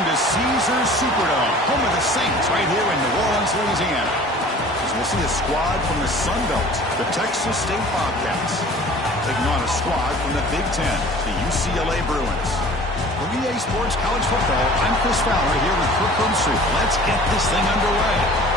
Welcome to Caesars Superdome, home of the Saints, right here in New Orleans, Louisiana. As we'll see a squad from the Sun Belt, the Texas State Bobcats, taking on a squad from the Big Ten, the UCLA Bruins. For EA Sports College Football, I'm Chris Fowler here with Kirk Herbstreit. Let's get this thing underway.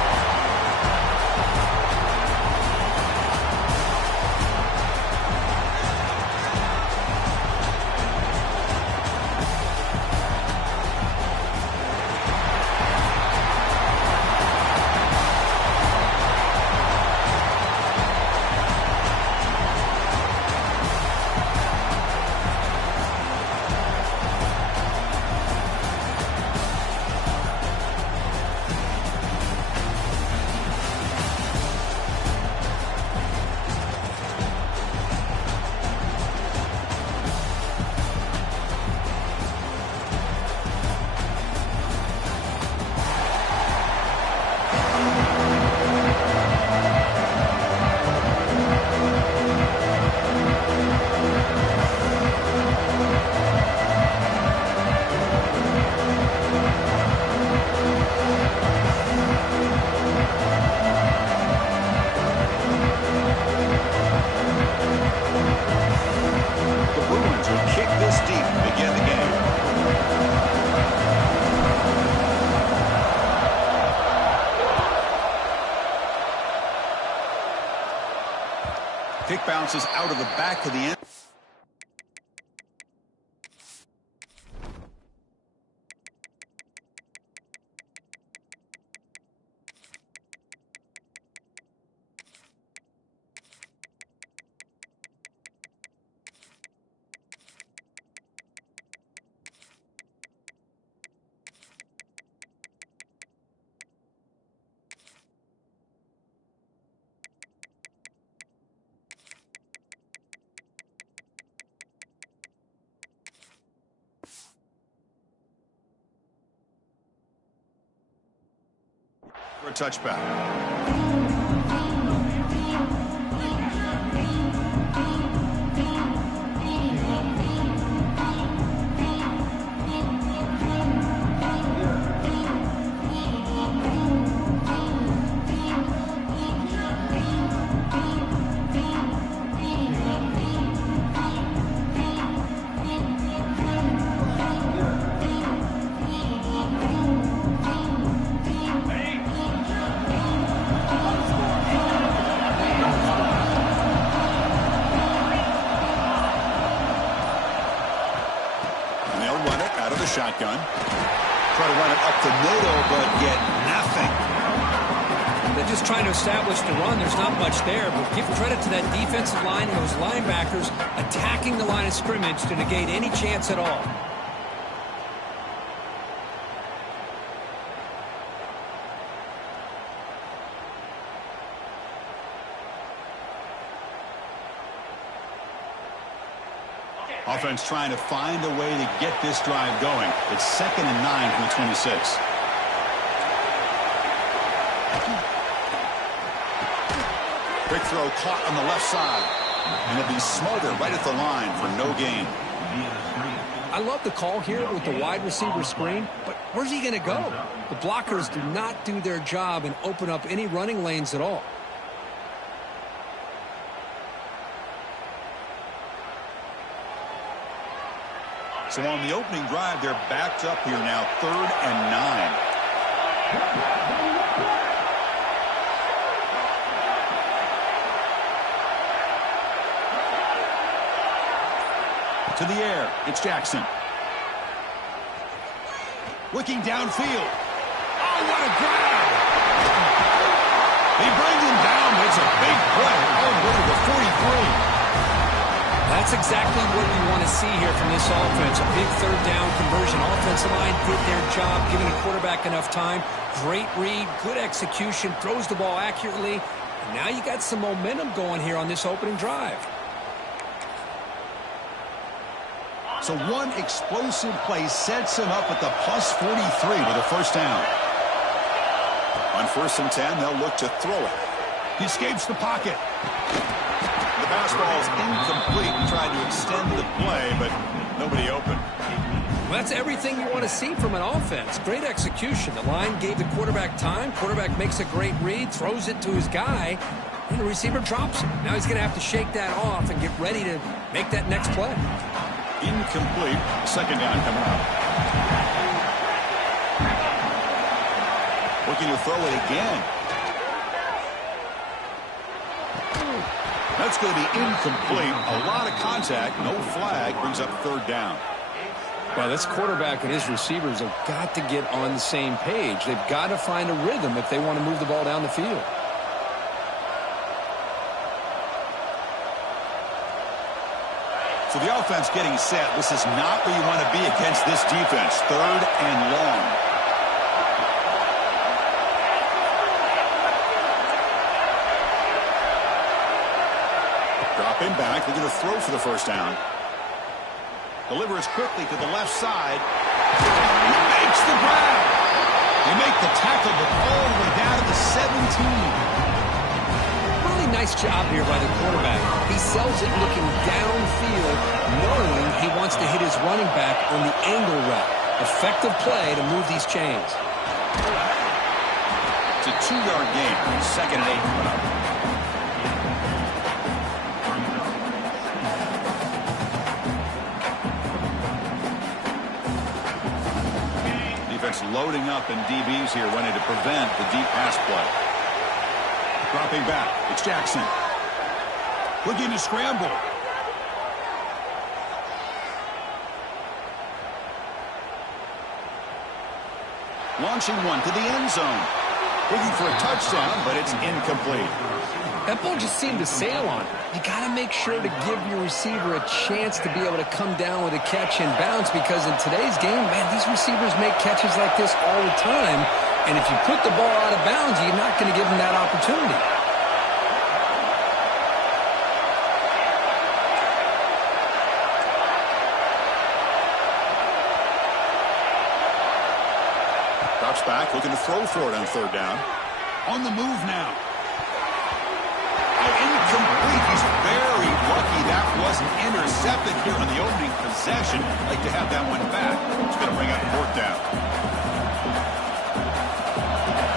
Kick bounces out of the back of the end. For a touchback. Shotgun. Try to run it up the middle, but get nothing. They're just trying to establish the run. There's not much there, but give credit to that defensive line and those linebackers attacking the line of scrimmage to negate any chance at all. Offense trying to find a way to get this drive going. It's 2nd and 9 from the 26. Quick throw caught on the left side. And it'll be smothered right at the line for no gain. I love the call here with the wide receiver screen, but where's he going to go? The blockers do not do their job and open up any running lanes at all. So on the opening drive, they're backed up here now, 3rd and 9. To the air, it's Jackson. Looking downfield. Oh, what a grab! He brings him down, but it's a big play all the way to the 43. That's exactly what you want to see here from this offense. A big 3rd down conversion. Offensive line did their job, giving the quarterback enough time. Great read, good execution, throws the ball accurately. And now you got some momentum going here on this opening drive. So one explosive play sets him up at the plus 43 with a first down. On 1st and 10, they'll look to throw it. He escapes the pocket. The pass ball is incomplete. He tried to extend the play, but nobody open. Well, that's everything you want to see from an offense. Great execution. The line gave the quarterback time. Quarterback makes a great read, throws it to his guy, and the receiver drops it. Now he's going to have to shake that off and get ready to make that next play. Incomplete. Second down coming up. Looking to throw it again. That's going to be incomplete. A lot of contact. No flag. Brings up third down. Well, this quarterback and his receivers have got to get on the same page. They've got to find a rhythm if they want to move the ball down the field. So the offense getting set. This is not where you want to be against this defense. Third and long. Dropping back. They're going to throw for the first down. Delivers quickly to the left side. He makes the grab. They make the tackle, but all the way down to the 17. Really nice job here by the quarterback. He sells it looking downfield, knowing he wants to hit his running back on the angle route. Effective play to move these chains. It's a 2-yard gain. Second and 8 coming up. Loading up in DBs here, wanting to prevent the deep pass play. Dropping back. It's Jackson. Looking to scramble. Launching one to the end zone. Looking for a touchdown, but it's incomplete. That ball just seemed to sail on it. You got to make sure to give your receiver a chance to be able to come down with a catch and bounce, because in today's game, man, these receivers make catches like this all the time. And if you put the ball out of bounds, you're not going to give them that opportunity. Drops back, looking to throw for it on third down. On the move now. Incomplete. He's very lucky that wasn't intercepted here on the opening possession. Like to have that one back. It's going to bring up fourth down.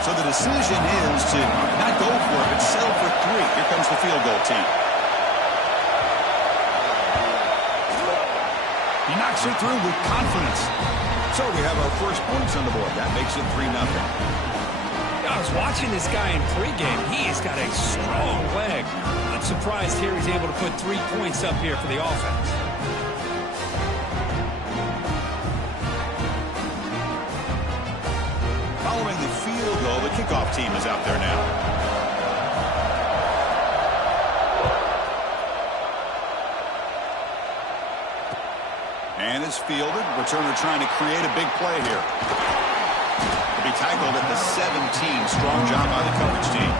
So the decision is to not go for it, but settle for 3. Here comes the field goal team. He knocks it through with confidence. So we have our first points on the board. That makes it 3-0. I was watching this guy in pregame. He's got a strong leg. Not surprised here he's able to put 3 points up here for the offense. Following the field goal, the kickoff team is out there now. And is fielded. Returner trying to create a big play here. Be tackled at the 17. Strong job by the coverage team.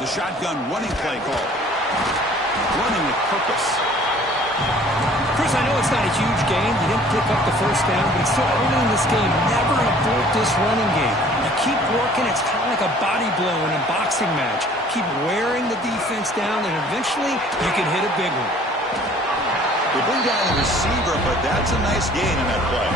The shotgun running play call. Running with purpose. Chris, I know it's not a huge game. You didn't pick up the first down, but it's still early in this game. Never abort this running game. You keep working. It's kind of like a body blow in a boxing match. Keep wearing the defense down, and eventually you can hit a big one. They bring down the receiver, but that's a nice gain in that play.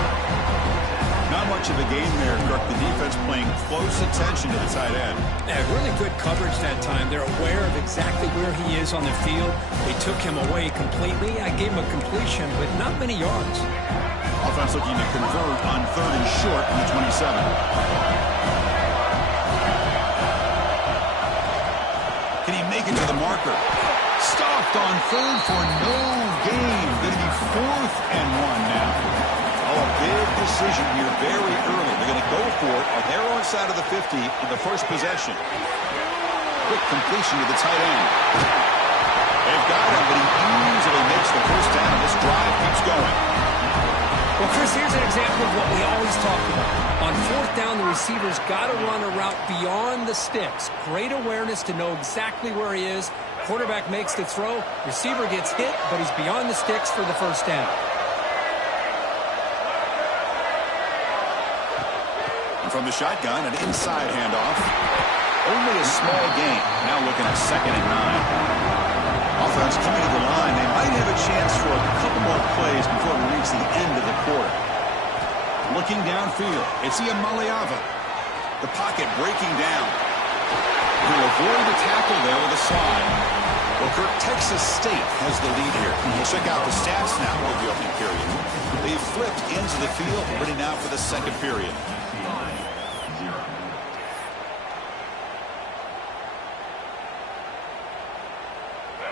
Not much of a game there, Kirk. The defense playing close attention to the tight end. Yeah, really good coverage that time. They're aware of exactly where he is on the field. They took him away completely. I gave him a completion, but not many yards. Offense looking to convert on third and short from the 27. Can he make it to the marker? Stopped on third for no gain. Going to be 4th and 1 now. Oh, a big decision here very early. They're going to go for it on their own side of the 50 in the first possession. Quick completion to the tight end. They've got him, but he easily makes the first down. This drive keeps going. Well, Chris, here's an example of what we always talk about. On fourth down, the receiver's got to run a route beyond the sticks. Great awareness to know exactly where he is, Quarterback makes the throw. Receiver gets hit, but he's beyond the sticks for the first down. And from the shotgun, an inside handoff. Only a small gain. Now looking at 2nd and 9. Offense coming to the line. They might have a chance for a couple more plays before we reach the end of the quarter. Looking downfield, it's Iamaleava. The pocket breaking down. He'll avoid the tackle there with a slide. Well, Kirk, Texas State has the lead here. We'll check out the stats now of the opening period. They've flipped into the field, ready now for the second period.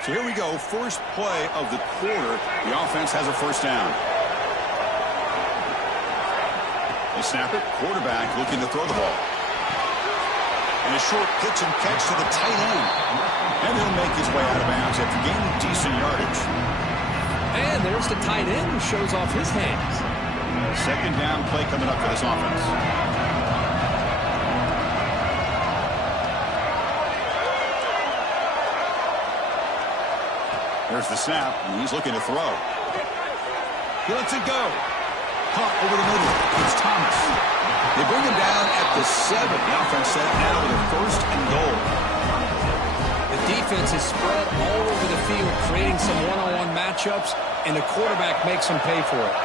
So here we go, first play of the quarter. The offense has a first down. They snap it, quarterback looking to throw the ball. And a short pitch and catch to the tight end. And he'll make his way out of bounds after gaining decent yardage. And there's the tight end who shows off his hands. Second down play coming up for this offense. There's the snap, and he's looking to throw. He lets it go. Caught over the middle. It's Thomas. They bring him down at the 7. The offense set now with a 1st and goal. The defense is spread all over the field, creating some one-on-one matchups, and the quarterback makes them pay for it.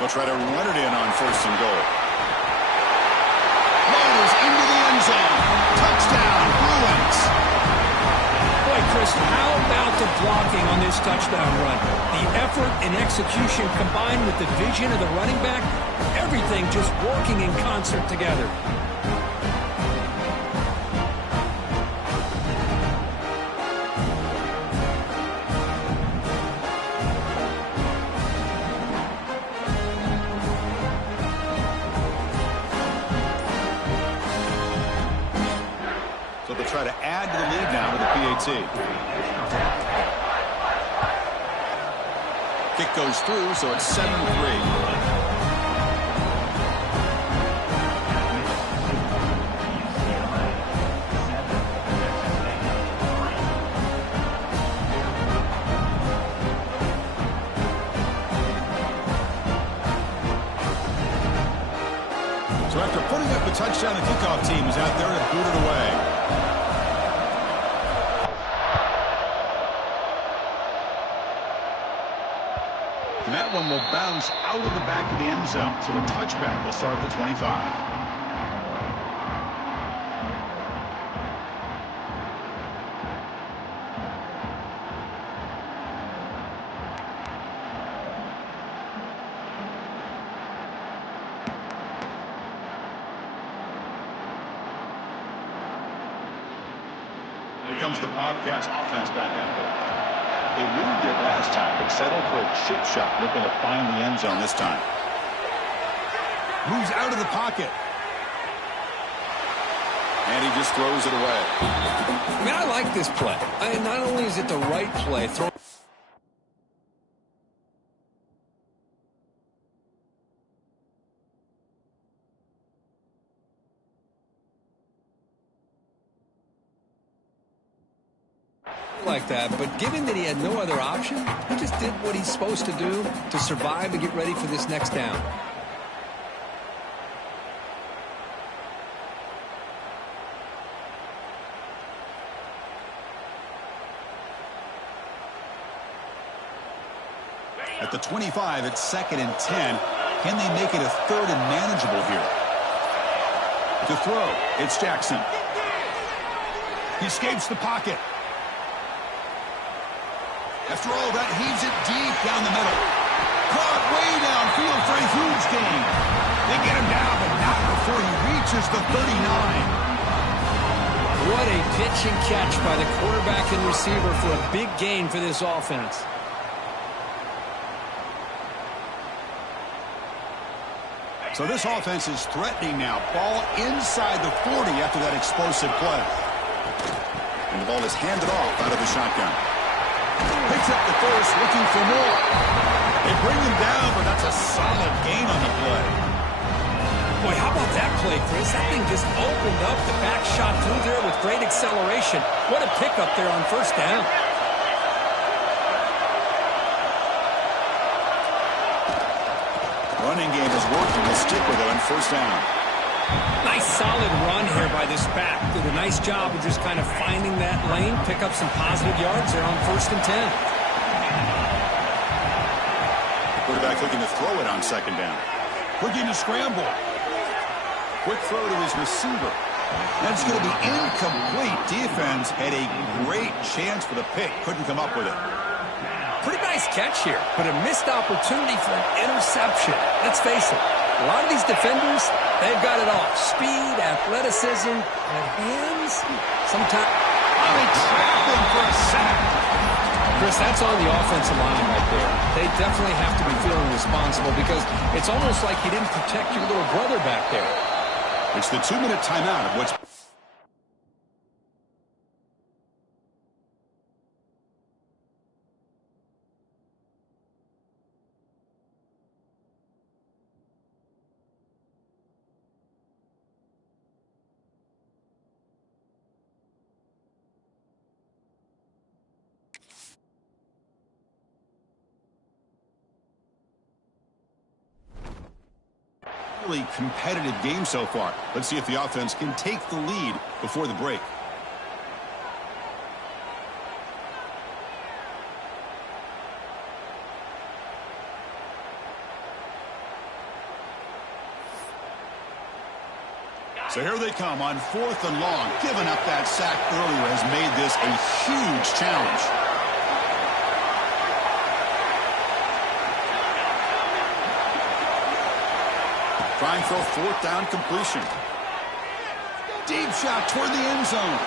They'll try to run it in on 1st and goal. Motors into the end zone. Touchdown, Bruins. Boy, Chris, how about the blocking on this touchdown run? The effort and execution combined with the vision of the running back, everything just working in concert together. So they'll try to add to the lead now with the PAT. Kick goes through, so it's 7-3. So after putting up the touchdown, the kickoff team is out there to boot it away. And that one will bounce out of the back of the end zone. So the touchback will start at the 25. Here comes the Bobcats offense back out there. They moved it last time, but settled for a chip shot, looking to find the end zone this time. Moves out of the pocket. And he just throws it away. I mean, I like this play. Not only is it the right play, like that, but given that he had no other option, he just did what he's supposed to do to survive and get ready for this next down. At the 25, it's 2nd and 10. Can they make it a 3rd and manageable here? To throw, it's Jackson. He escapes the pocket. After all that, heaves it deep down the middle. Caught way downfield for a huge gain. They get him down, but not before he reaches the 39. What a pitch and catch by the quarterback and receiver for a big gain for this offense. So this offense is threatening now. Ball inside the 40 after that explosive play. And the ball is handed off out of the shotgun. Picks up the first, looking for more. They bring him down, but that's a solid gain on the play. Boy, how about that play, Chris? That thing just opened up. The back shot through there with great acceleration. What a pickup there on first down. Running game is working. We'll stick with it on first down. Nice solid run here by this back. Did a nice job of just kind of finding that lane, pick up some positive yards there on 1st and 10. Quarterback looking to throw it on second down. Looking to scramble. Quick throw to his receiver. That's going to be incomplete. Defense had a great chance for the pick. Couldn't come up with it. Pretty nice catch here, but a missed opportunity for an interception. Let's face it, a lot of these defenders, they've got it all. Speed, athleticism, and hands. Sometimes they trap him for a sack. Chris, that's on the offensive line right there. They definitely have to be feeling responsible because it's almost like you didn't protect your little brother back there. It's the 2-minute timeout of what's... really competitive game so far. Let's see if the offense can take the lead before the break. So here they come on 4th and long. Giving up that sack earlier has made this a huge challenge. Trying for a 4th down completion. Deep shot toward the end zone.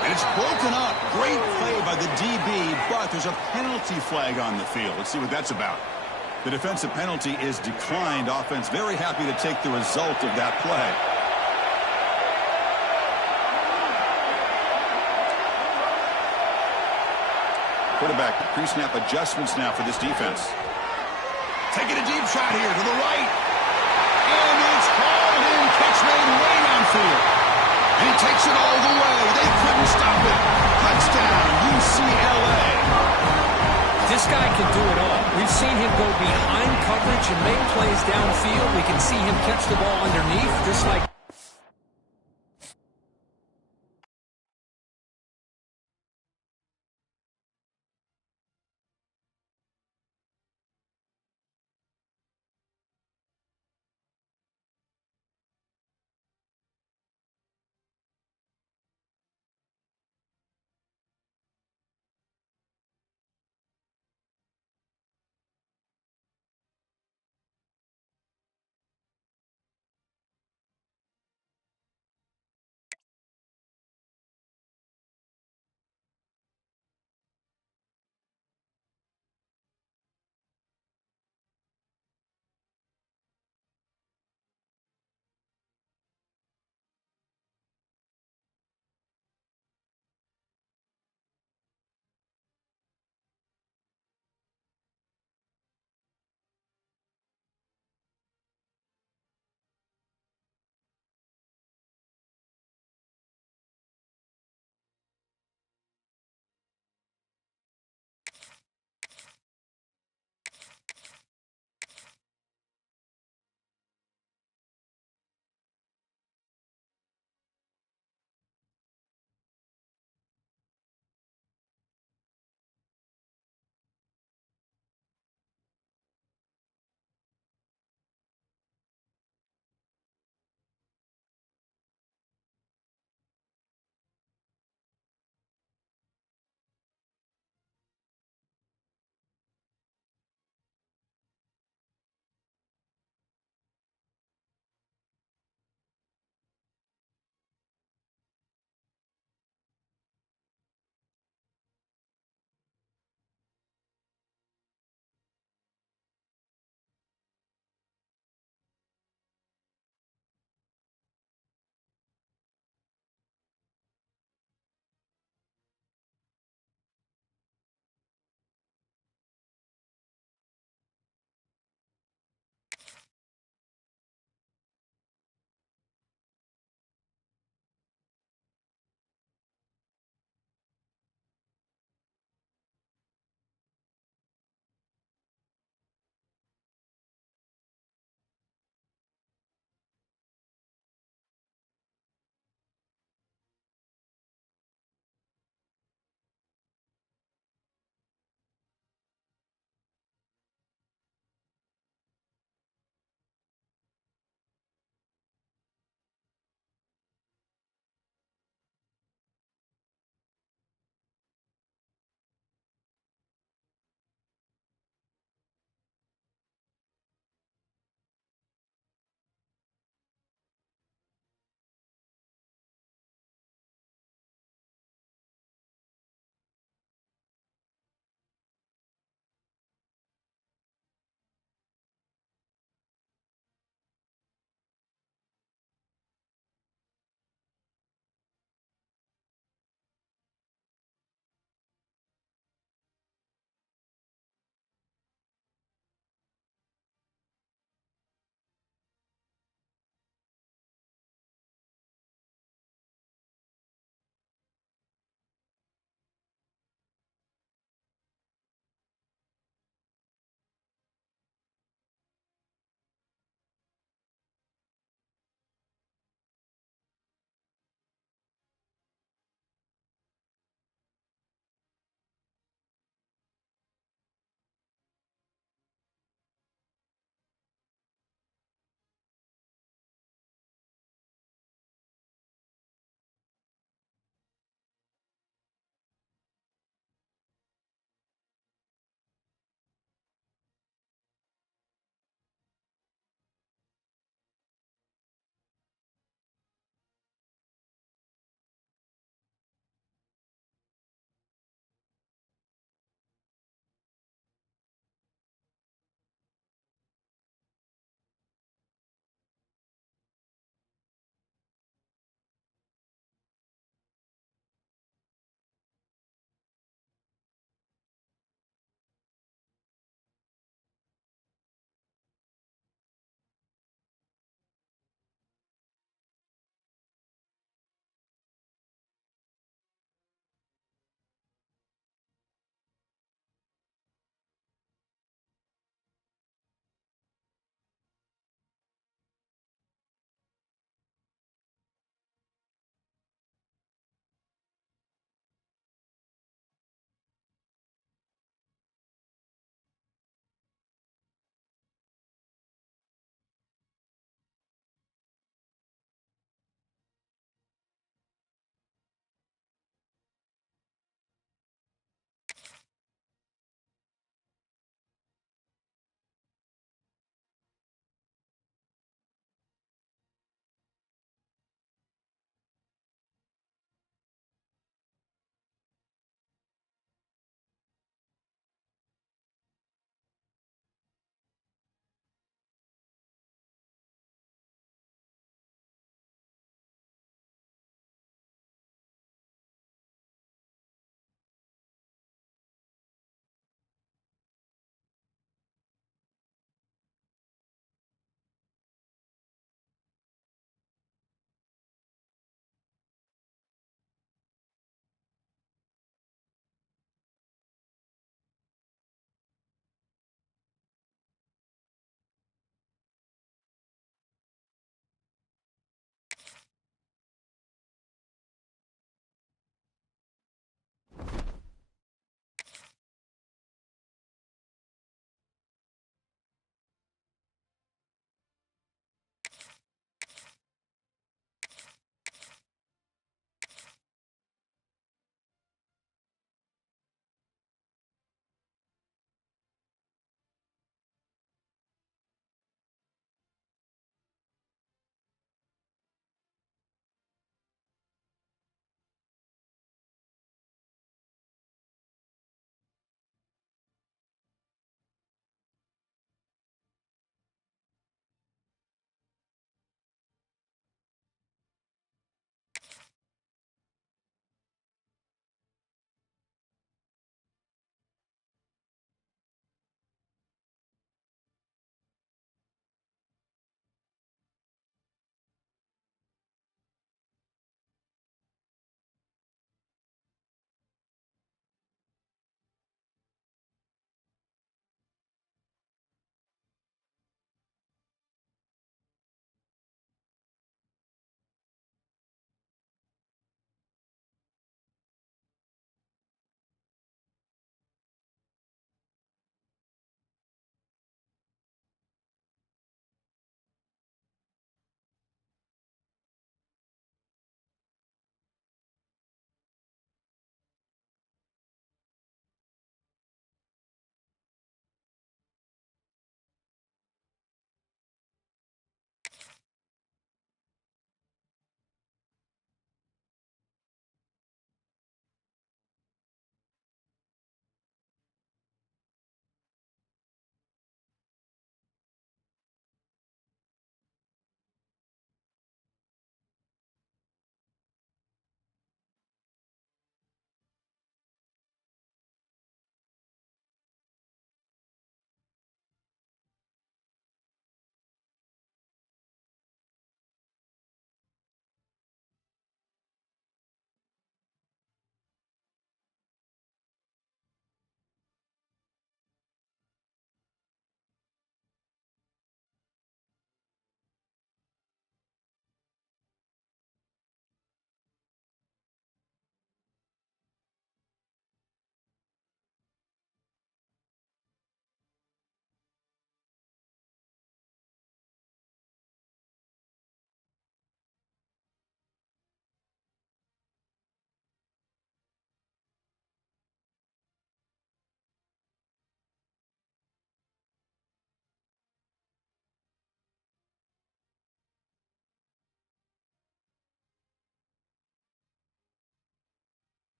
And it's broken up. Great play by the DB, but there's a penalty flag on the field. Let's see what that's about. The defensive penalty is declined. Offense very happy to take the result of that play. Quarterback pre-snap adjustments now for this defense. Taking a deep shot here to the right. And it's hauled in. Catch made way downfield. And he takes it all the way. They couldn't stop it. Touchdown, UCLA. This guy can do it all. We've seen him go behind coverage and make plays downfield. We can see him catch the ball underneath, just like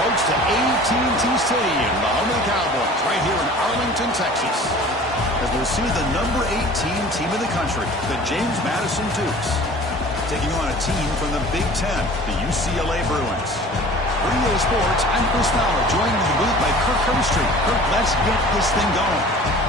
folks, to AT&T Stadium, the home of the Cowboys, right here in Arlington, Texas. As we'll see the number 18 team in the country, the James Madison Dukes, taking on a team from the Big Ten, the UCLA Bruins. For EA Sports, I'm Chris Fowler, joined in the booth by Kirk Herbstreit. Kirk, let's get this thing going.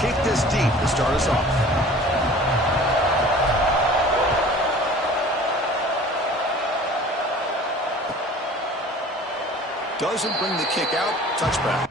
Kick this deep to start us off. Doesn't bring the kick out. Touchback.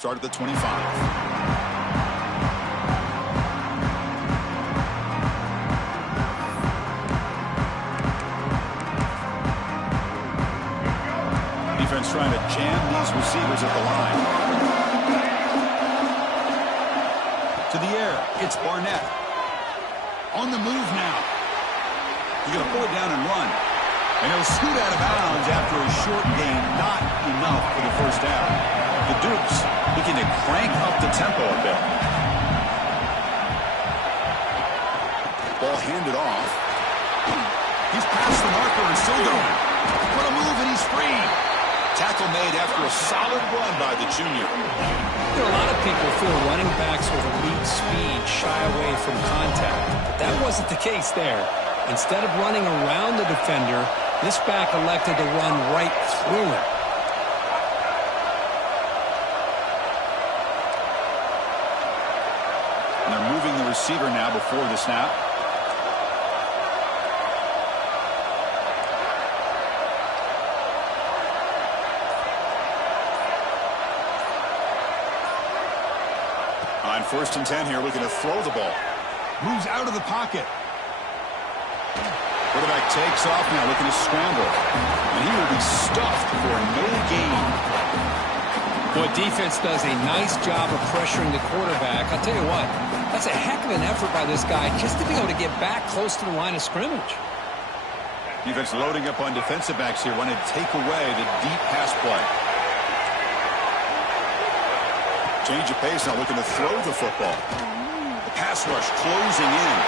Start at the 25. Defense trying to jam these receivers at the line. To the air, it's Barnett. On the move now. He's going to pull it down and run. And he'll scoot out of bounds after a short gain. Not enough for the first down. The Dukes looking to crank up the tempo a bit. Ball handed off. He's past the marker and still going. What a move, and he's free. Tackle made after a solid run by the junior. There are a lot of people feel running backs with elite speed shy away from contact. But that wasn't the case there. Instead of running around the defender, this back elected to run right through him. And they're moving the receiver now before the snap. On 1st and 10 here, looking to throw the ball. Moves out of the pocket. Quarterback takes off now, looking to scramble. And he will be stuffed for no gain. Boy, defense does a nice job of pressuring the quarterback. I'll tell you what, that's a heck of an effort by this guy just to be able to get back close to the line of scrimmage. Defense loading up on defensive backs here, wanting to take away the deep pass play. Change of pace now, looking to throw the football. The pass rush closing in.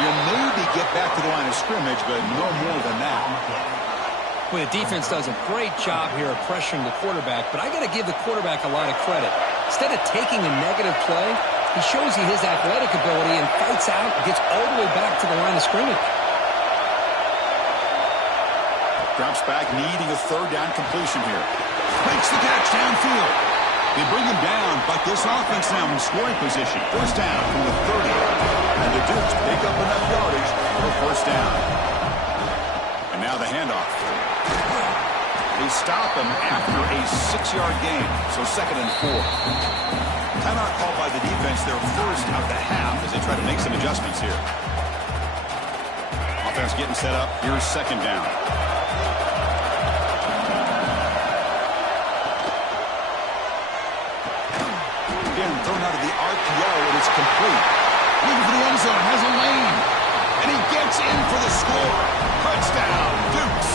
You'll maybe get back to the line of scrimmage, but no more than that. Well, the defense does a great job here of pressuring the quarterback, but I got to give the quarterback a lot of credit. Instead of taking a negative play, He shows you his athletic ability and fights out and gets all the way back to the line of scrimmage. Drops back, needing a third down completion here. Makes the catch downfield. They bring him down, but this offense now in scoring position. First down from the 30. And the Dukes pick up enough yardage for a first down. And now the handoff. They stop him after a 6-yard gain, so 2nd and 4. Timeout called by the defense, their first of the half, as they try to make some adjustments here. Offense getting set up. Here's 2nd down. Again, thrown out of the RPO, and it's complete. Looking for the end zone, has a lane. And he gets in for the score. Touchdown, Dukes.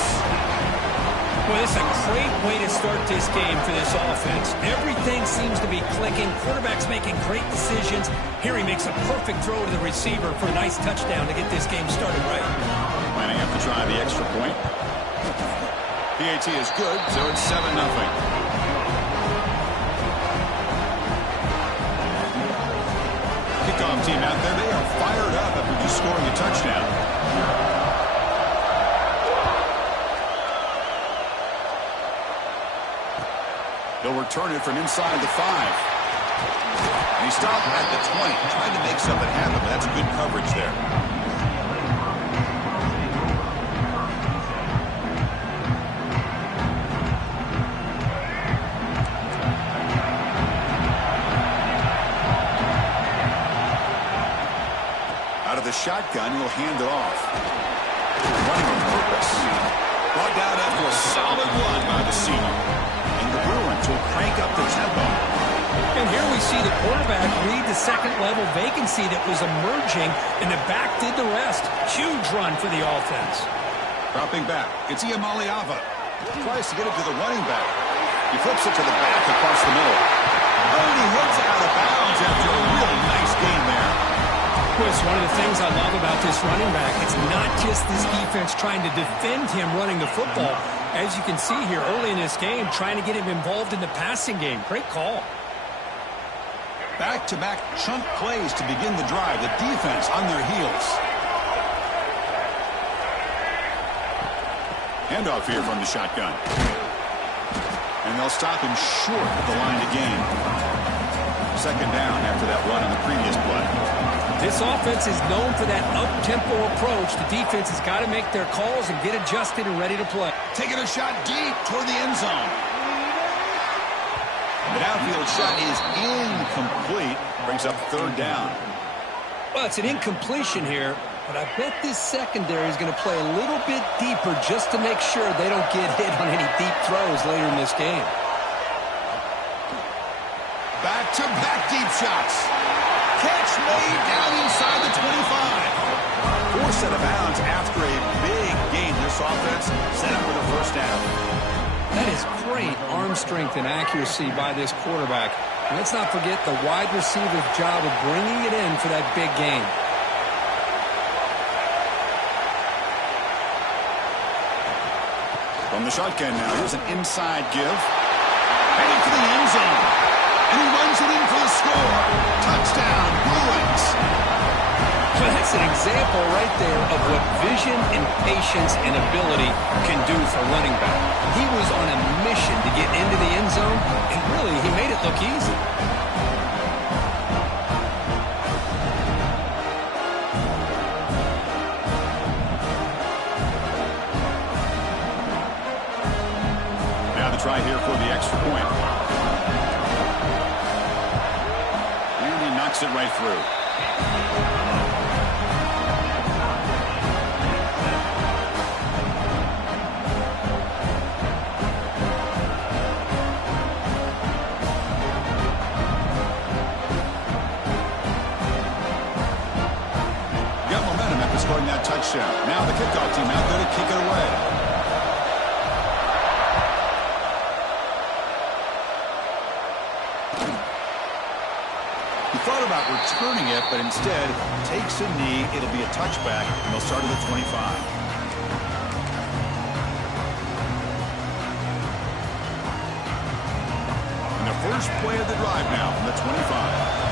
Well, this is a great way to start this game for this offense. Everything seems to be clicking. Quarterback's making great decisions. Here he makes a perfect throw to the receiver for a nice touchdown to get this game started right. Planning up to try the extra point. PAT is good, so it's 7-0. Kickoff team out there, they are fired up after just scoring a touchdown. They'll return it from inside the 5. And he stopped at the 20, trying to make something happen, but that's good coverage there. Out of the shotgun, he'll hand it off. Running on purpose. Brought down after a solid run by the senior. And the Bruins will crank up the tempo. And here we see the quarterback read the second-level vacancy that was emerging, and the back did the rest. Huge run for the offense. Dropping back, it's Iamaleava. Tries to get it to the running back. He flips it to the back across the middle. Oh, and he hits out of bounds after a really nice gain there. Well, it's one of the things I love about this running back. It's not just this defense trying to defend him running the football. As you can see here early in this game, trying to get him involved in the passing game. Great call. Back-to-back chunk plays to begin the drive. The defense on their heels. Handoff here from the shotgun. And they'll stop him short of the line to gain. 2nd down after that run in the previous play. This offense is known for that up-tempo approach. The defense has got to make their calls and get adjusted and ready to play. Taking a shot deep toward the end zone. The downfield shot is incomplete. Brings up 3rd down. Well, it's an incompletion here, but I bet this secondary is going to play a little bit deeper just to make sure they don't get hit on any deep throws later in this game. Back-to-back deep shots. Catch made down inside the 25. 4 set of bounds after a big gain. This offense set up with a first down. That is great arm strength and accuracy by this quarterback. And let's not forget the wide receiver's job of bringing it in for that big gain. From the shotgun now, here's an inside give. Heading for the end zone. And he runs it in for the score. Touchdown, Bruins. Well, that's an example right there of what vision and patience and ability can do for running back. He was on a mission to get into the end zone, and really, he made it look easy. Now the try here for the extra point. And he knocks it right through. Scoring that touchdown. Now the kickoff team out there to kick it away. He thought about returning it, but instead takes a knee. It'll be a touchback, and they'll start at the 25. And the first play of the drive now from the 25.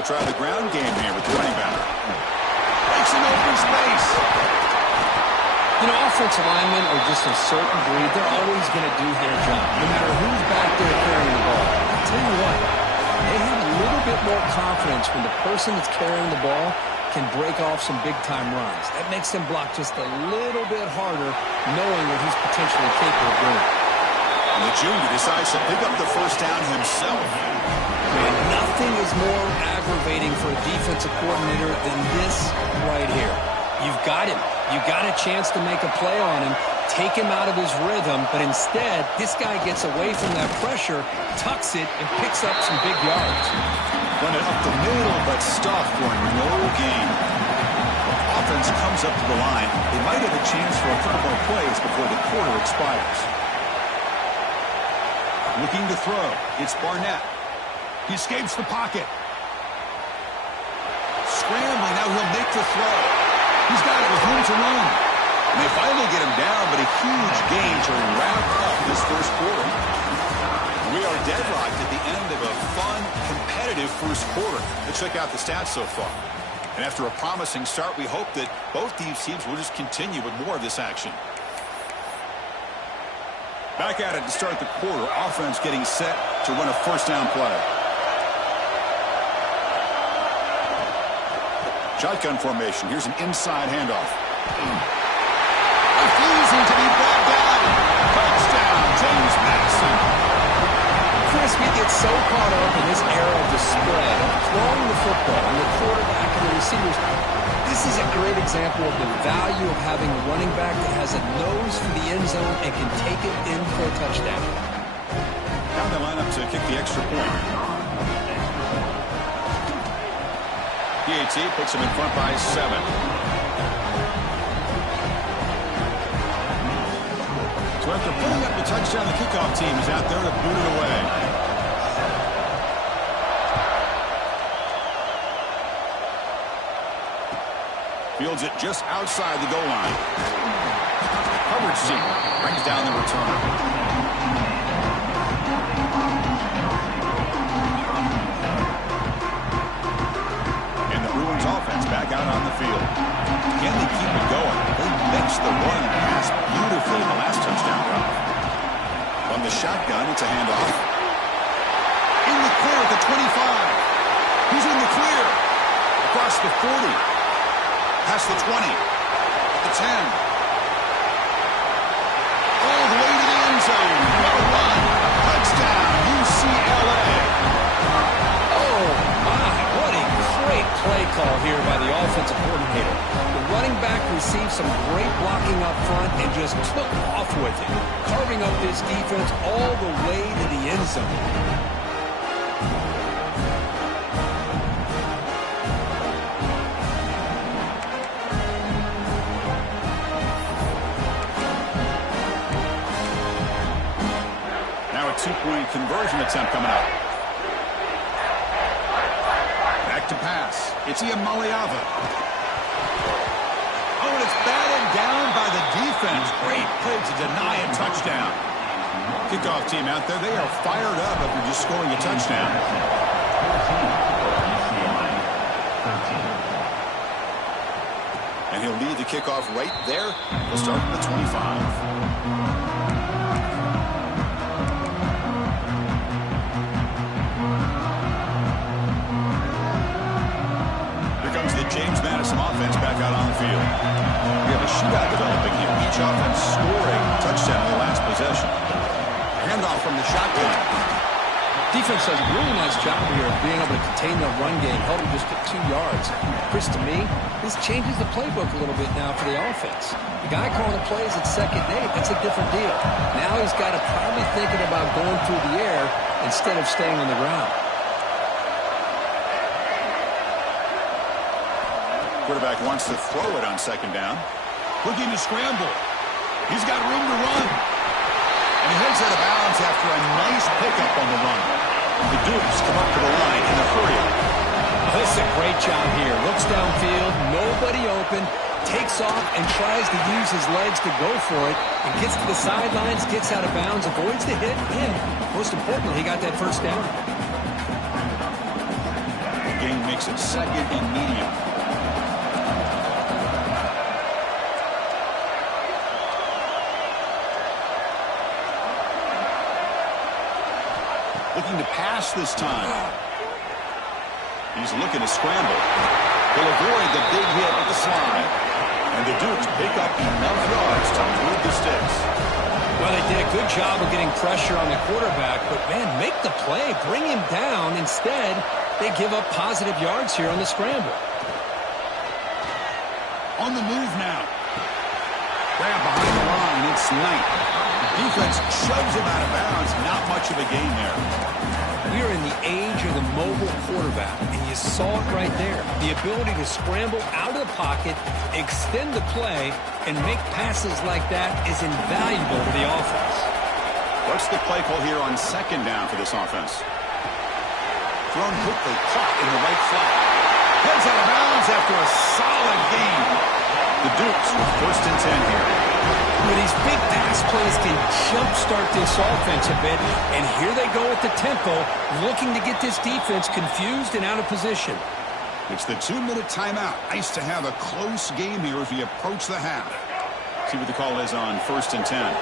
They'll try the ground game here with the running back. Makes an open space. You know, offensive linemen are just a certain breed. They're always going to do their job, no matter who's back there carrying the ball. I'll tell you what, they have a little bit more confidence when the person that's carrying the ball can break off some big-time runs. That makes them block just a little bit harder, knowing what he's potentially capable of doing. And the junior decides to pick up the first down himself. Man, nothing is more aggravating for a defensive coordinator than this right here. You've got him. You got a chance to make a play on him, take him out of his rhythm, but instead, this guy gets away from that pressure, tucks it, and picks up some big yards. Run it up the middle, but stopped for no gain. Offense comes up to the line. They might have a chance for a couple more plays before the quarter expires. Looking to throw. It's Barnett. He escapes the pocket. Scrambling. Now he'll make the throw. He's got it with room to run. And they finally get him down, but a huge gain to wrap up this first quarter. We are deadlocked at the end of a fun, competitive first quarter. Let's check out the stats so far. And after a promising start, we hope that both these teams will just continue with more of this action. Back at it to start the quarter. Offense getting set to run a first down play. Shotgun formation. Here's an inside handoff. Refusing to be brought down. Touchdown, James Madison. Chris, we get so caught up in this era of the spread, of throwing the football, and the quarterback and the receivers. This is a great example of the value of having a running back that has a nose for the end zone and can take it in for a touchdown. Down the lineup to kick the extra point. PAT puts him in front by 7. So after putting up the touchdown, the kickoff team is out there to boot it away. Fields it just outside the goal line. Coverage team brings down the returner. Offense back out on the field. Can they keep it going? They mixed the run and pass beautifully in the last touchdown drive. On the shotgun, it's a handoff. In the clear at the 25. He's in the clear. Across the 40. Past the 20. At the 10. All the way to the end zone. No run. Touchdown, UCLA. Oh, my. What a great play call here by the offensive coordinator. The running back received some great blocking up front and just took off with it, carving up this defense all the way to the end zone. Now a two-point conversion attempt coming up. To pass. It's Iamaleava. Oh, and it's batted down by the defense. Great play to deny a touchdown. Kickoff team out there, they are fired up after just scoring a touchdown. And he'll lead the kickoff right there. We'll start at the 25. James Madison offense back out on the field. We have a shootout developing here. Each offense scoring a touchdown in the last possession. Handoff from the shotgun. Defense does a really nice job here of being able to contain the run game, held him just at 2 yards. Chris, to me, this changes the playbook a little bit now for the offense. The guy calling the plays at 2nd and 8, that's a different deal. Now he's got to probably thinking about going through the air instead of staying on the ground. Quarterback wants to throw it on 2nd down. Looking to scramble. He's got room to run. And he heads out of bounds after a nice pickup on the run. The Dukes come up to the line in a hurry. This is a great job here. Looks downfield, nobody open, takes off and tries to use his legs to go for it, and gets to the sidelines, gets out of bounds, avoids the hit, and most importantly, he got that first down. The game makes makes it 2nd and medium. Looking to pass this time. He's looking to scramble. He'll avoid the big hit with the slide. And the Dukes pick up enough yards to move the sticks. Well, they did a good job of getting pressure on the quarterback, but, man, make the play, bring him down. Instead, they give up positive yards here on the scramble. On the move now. Grab behind the line. It's Knight. The defense shoves him out of bounds. Not much of a gain there. We are in the age of the mobile quarterback, and you saw it right there. The ability to scramble out of the pocket, extend the play, and make passes like that is invaluable to the offense. What's the play call here on 2nd down for this offense? Thrown quickly, caught in the right flat. Heads out of bounds after a solid gain. The Dukes with 1st and 10 here. Well, these big pass plays can jumpstart this offense a bit, and here they go at the tempo, looking to get this defense confused and out of position. It's the 2-minute timeout. Nice to have a close game here as we approach the half. See what the call is on 1st and 10.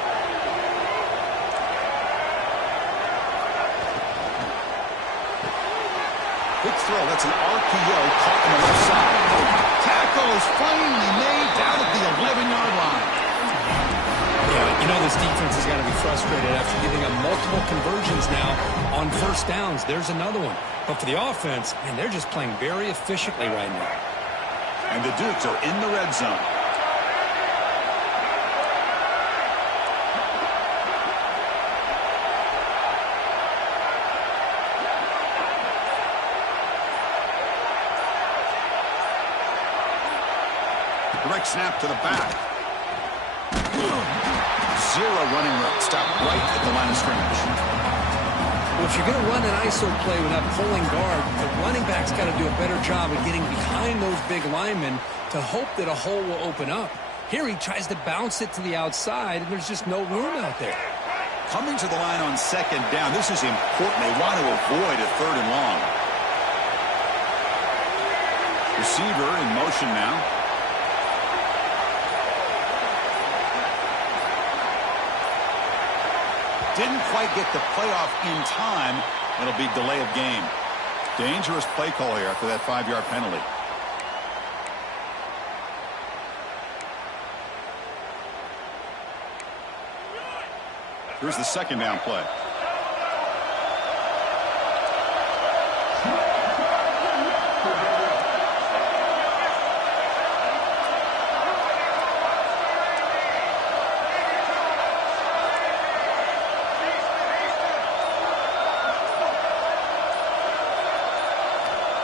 Quick throw. That's an RPO caught on the left side. Tackle is finally made down at the 11-yard line. Yeah, you know this defense has got to be frustrated after giving up multiple conversions now on 1st downs. There's another one. But for the offense, man, they're just playing very efficiently right now. And the Dukes are in the red zone. Direct snap to the back. Zero running route. Stop right at the line of scrimmage. Well, if you're going to run an ISO play with that pulling guard, the running back's got to do a better job of getting behind those big linemen to hope that a hole will open up. Here he tries to bounce it to the outside, and there's just no room out there. Coming to the line on 2nd down. This is important. They want to avoid a 3rd and long. Receiver in motion now. Didn't quite get the playoff in time. It'll be delay of game. Dangerous play call here after that 5-yard penalty. Here's the 2nd down play.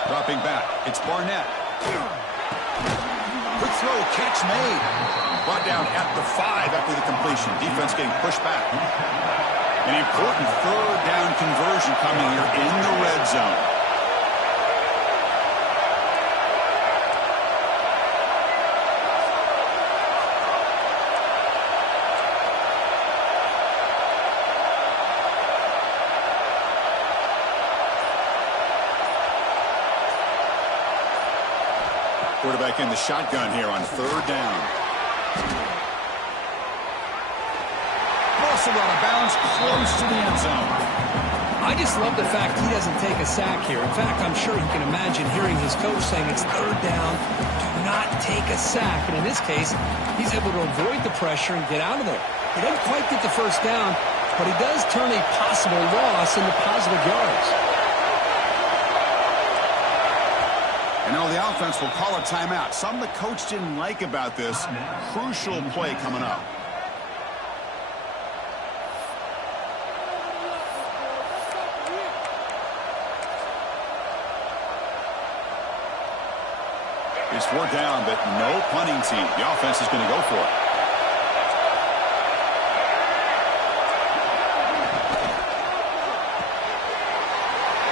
Dropping back. It's Barnett. Quick throw. Catch made. Brought down at the 5 after the completion. Defense getting pushed back. An important 3rd down conversion coming here in the red zone. Quarterback in the shotgun here on 3rd down. Also out of bounds, close to the end zone. I just love the fact he doesn't take a sack here. In fact, I'm sure he can imagine hearing his coach saying it's 3rd down, do not take a sack. And in this case, he's able to avoid the pressure and get out of there. He doesn't quite get the 1st down, but he does turn a possible loss into positive yards. And now the offense will call a timeout. Something the coach didn't like about this. Crucial play coming up. It's 4th down, but no punting team. The offense is going to go for it.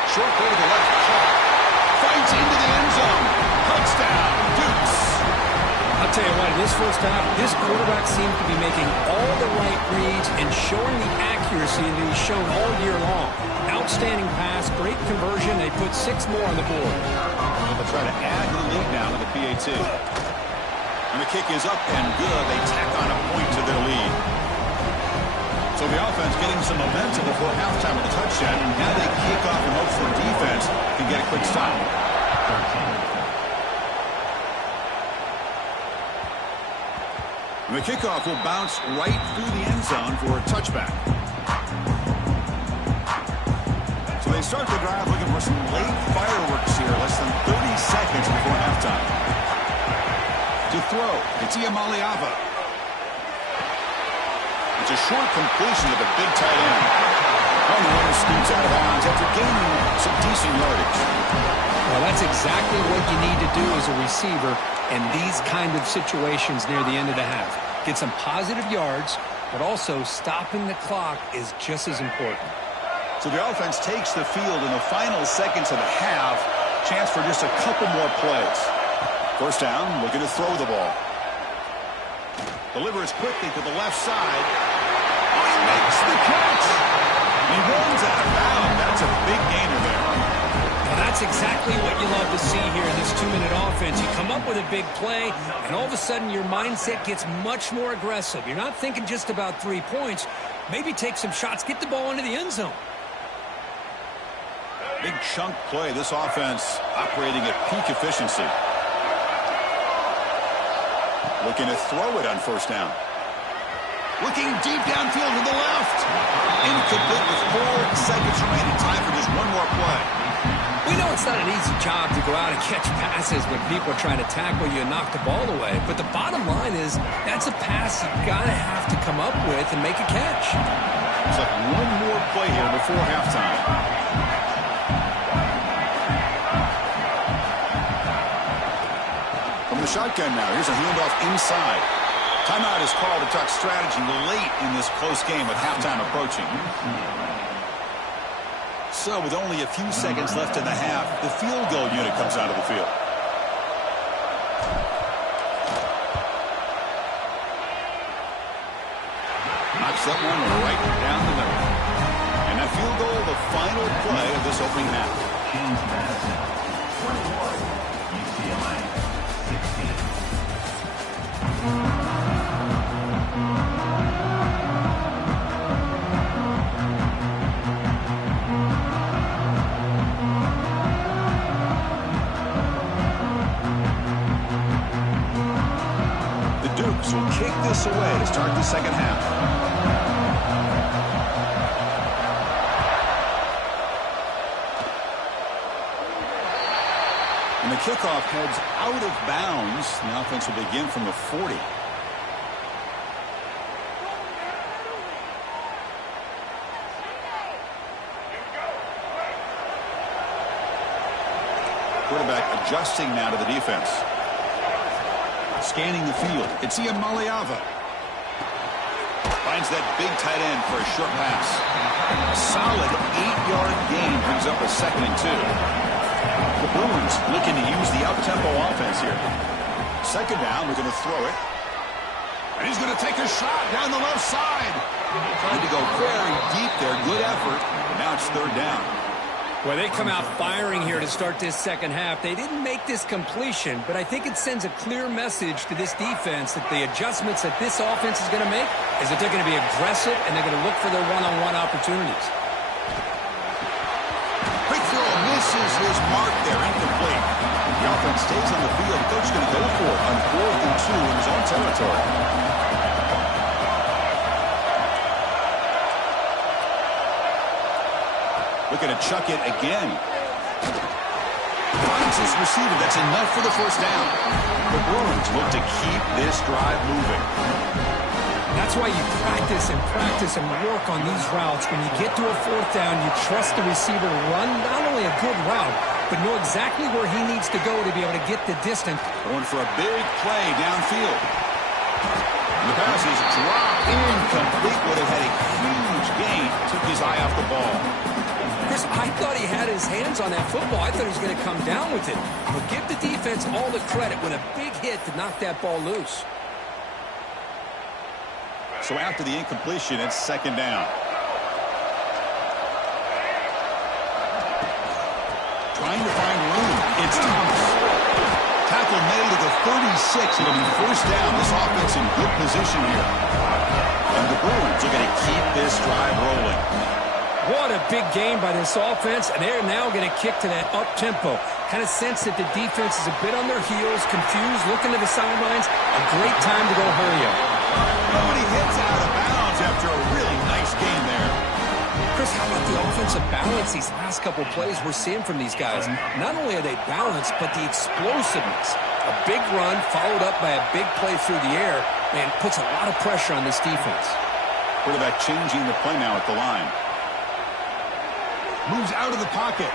Short play to the left. Fights into the end zone. Touchdown, Dukes. I'll tell you what, in this 1st half, this quarterback seemed to be making all the right reads and showing the accuracy that he's shown all year long. Outstanding pass, great conversion. They put 6 more on the board. but they'll try to add to the lead now to the PAT. And the kick is up and good. They tack on a point to their lead. So the offense getting some momentum before halftime with a touchdown. And now they kick off and hope for defense can get a quick stop. And the kickoff will bounce right through the end zone for a touchback. So they start the drive looking for some late fireworks here. Less than 30 seconds before halftime. To throw, it's Iamaleava. It's a short completion to the big tight end. And the runner scoots out of bounds after gaining some decent yardage. Well, that's exactly what you need to do as a receiver in these kind of situations near the end of the half. Get some positive yards, but also stopping the clock is just as important. So the offense takes the field in the final seconds of the half. Chance for just a couple more plays. First down, looking to throw the ball. Delivers quickly to the left side. Oh, he makes the catch. He runs out of bounds. That's a big gainer there. Well, that's exactly what you love to see here in this 2-minute offense. You come up with a big play, and all of a sudden your mindset gets much more aggressive. You're not thinking just about 3 points. Maybe take some shots, get the ball into the end zone. Big chunk play. This offense operating at peak efficiency. Looking to throw it on first down. Looking deep downfield to the left. Incomplete with 4 seconds remaining. Time for just one more play. We know it's not an easy job to go out and catch passes when people are trying to tackle you and knock the ball away. But the bottom line is that's a pass you've got to have to come up with and make a catch. It's like one more play here before halftime. From the shotgun now, here's a handoff inside. Timeout is called to talk strategy late in this close game with halftime approaching. So with only a few seconds left in the half, the field goal unit comes out of the field. Knocks that one right down the middle. And that field goal, the final play of this opening half. James Madison, 21, UCLA, 16. Will kick this away to start the second half. And the kickoff heads out of bounds. The offense will begin from the 40. Quarterback adjusting now to the defense. Scanning the field. It's Iamaleava. Finds that big tight end for a short pass. A solid 8-yard gain brings up a 2nd and 2. The Bruins looking to use the up-tempo offense here. Second down, we're going to throw it. And he's going to take a shot down the left side. Tried to go very deep there. Good effort. But now it's third down. Well, they come out firing here to start this second half. They didn't make this completion, but I think it sends a clear message to this defense that the adjustments that this offense is going to make is that they're going to be aggressive and they're going to look for their one-on-one opportunities. Quick throw misses his mark there, incomplete. The offense stays on the field. The coach is going to go for it on 4th and 2 in his own territory. Looking to chuck it again. Finds his receiver. That's enough for the first down. The Bruins look to keep this drive moving. That's why you practice and work on these routes. When you get to a 4th down, you trust the receiver to run not only a good route, but know exactly where he needs to go to be able to get the distance. Going for a big play downfield. And the pass is dropped incomplete. Would have had a huge gain. Took his eye off the ball. Chris, I thought he had his hands on that football. I thought he was going to come down with it. But give the defense all the credit with a big hit to knock that ball loose. So after the incompletion, it's second down. Trying to find room. It's Thomas. Tackle made at the 36. It'll be first down. This offense in good position here. And the Bruins are going to keep this drive rolling. What a big game by this offense, and they're now going to kick to that up-tempo. Kind of sense that the defense is a bit on their heels, confused, looking to the sidelines. A great time to go hurry up. Oh, and he hits out of bounds after a really nice game there. Chris, how about the offensive balance these last couple plays we're seeing from these guys? Not only are they balanced, but the explosiveness. A big run followed up by a big play through the air, and puts a lot of pressure on this defense. Quarterback changing the play now at the line. Moves out of the pocket.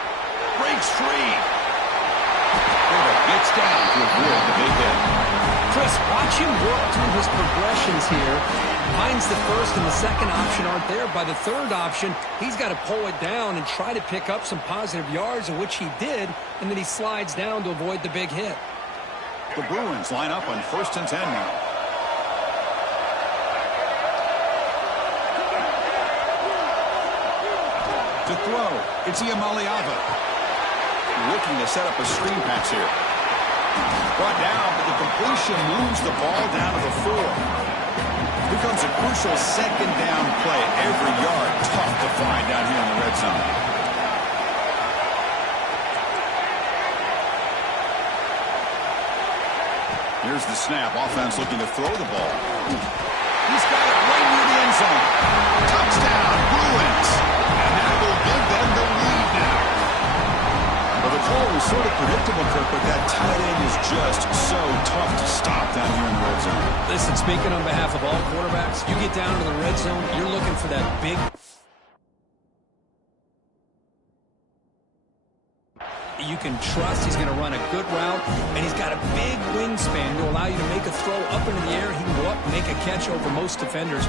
Breaks free. Quarterback gets down to avoid the big hit. Chris, watch him work through his progressions here. Finds the first and the second option aren't there. By the third option, he's got to pull it down and try to pick up some positive yards, which he did, and then he slides down to avoid the big hit. The Bruins line up on 1st and 10 now. To throw, it's Iamaleava. Looking to set up a screen pass here. Brought down, but the completion moves the ball down to the 4. Here comes a crucial second down play. Every yard tough to find down here in the red zone. Here's the snap. Offense looking to throw the ball. He's got it right near the end zone. Touchdown, Bruins. And that will give them the lead now. Well, the call was sort of predictable, Kirk, but that tight end is just so tough to stop down here in the red zone. Listen, speaking on behalf of all quarterbacks, you get down to the red zone, you're looking for that big... You can trust he's going to run a good route, and he's got a big wingspan to allow you to make a throw up into the air. He can go up and make a catch over most defenders.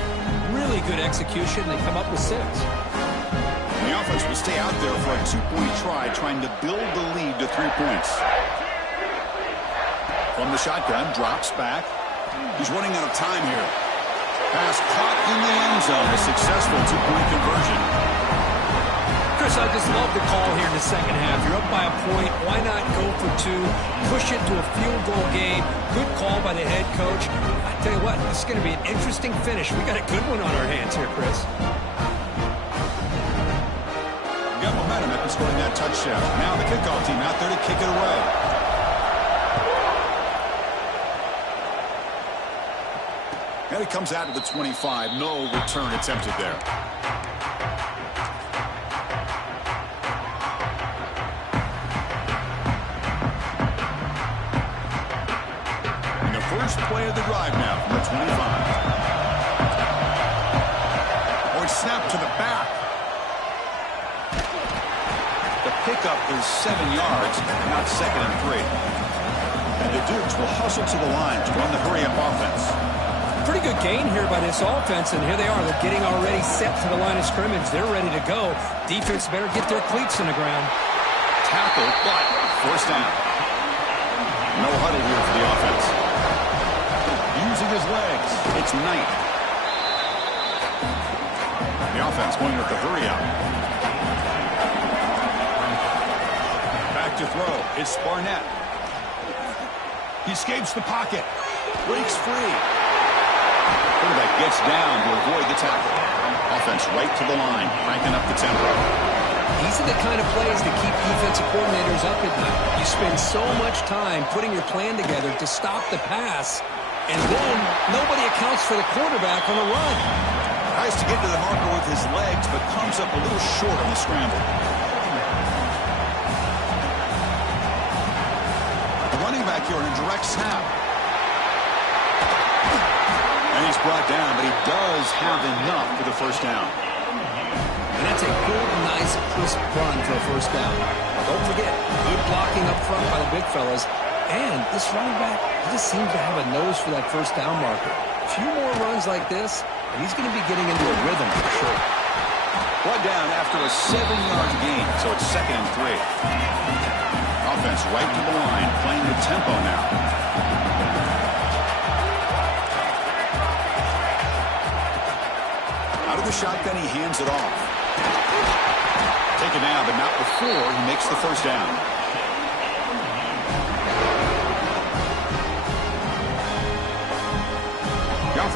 Really good execution. They come up with 6. And the offense will stay out there for a 2-point try, trying to build the lead to 3 points. From the shotgun, drops back. He's running out of time here. Pass caught in the end zone. A successful 2-point conversion. Chris, I just love the call here in the second half. You're up by a point. Why not go for 2? Push it to a field goal game. Good call by the head coach. I tell you what, this is going to be an interesting finish. We got a good one on our hands here, Chris. Got momentum after scoring that touchdown. Now the kickoff team out there to kick it away. And it comes out to the 25. No return attempted there. First play of the drive now from the 25. Or snap to the back. The pickup is 7 yards, not 2nd and 3. And the Dukes will hustle to the line to run the hurry-up offense. Pretty good gain here by this offense, and here they are. They're getting already set to the line of scrimmage. They're ready to go. Defense better get their cleats in the ground. Tackle, but first down. No huddle here for the offense. Using his legs. It's Knight. The offense going with the hurry up. Back to throw. It's Barnett. He escapes the pocket. Breaks free. Quarterback gets down to avoid the tackle. Offense right to the line, cranking up the tempo. These are the kind of plays that keep defensive coordinators up at night. You spend so much time putting your plan together to stop the pass, and then nobody accounts for the quarterback on a run. Tries to get to the marker with his legs, but comes up a little short on the scramble. The running back here on a direct snap. And he's brought down, but he does have enough for the first down. And that's a good, nice, crisp run for a first down. Don't forget, good blocking up front by the big fellas. And this running back, he just seems to have a nose for that first down marker. A few more runs like this, and he's going to be getting into a rhythm for sure. Brought down after a 7-yard gain, so it's 2nd and 3. Offense right to the line, playing the tempo now. Out of the shotgun, he hands it off. Taken down, but not before he makes the first down.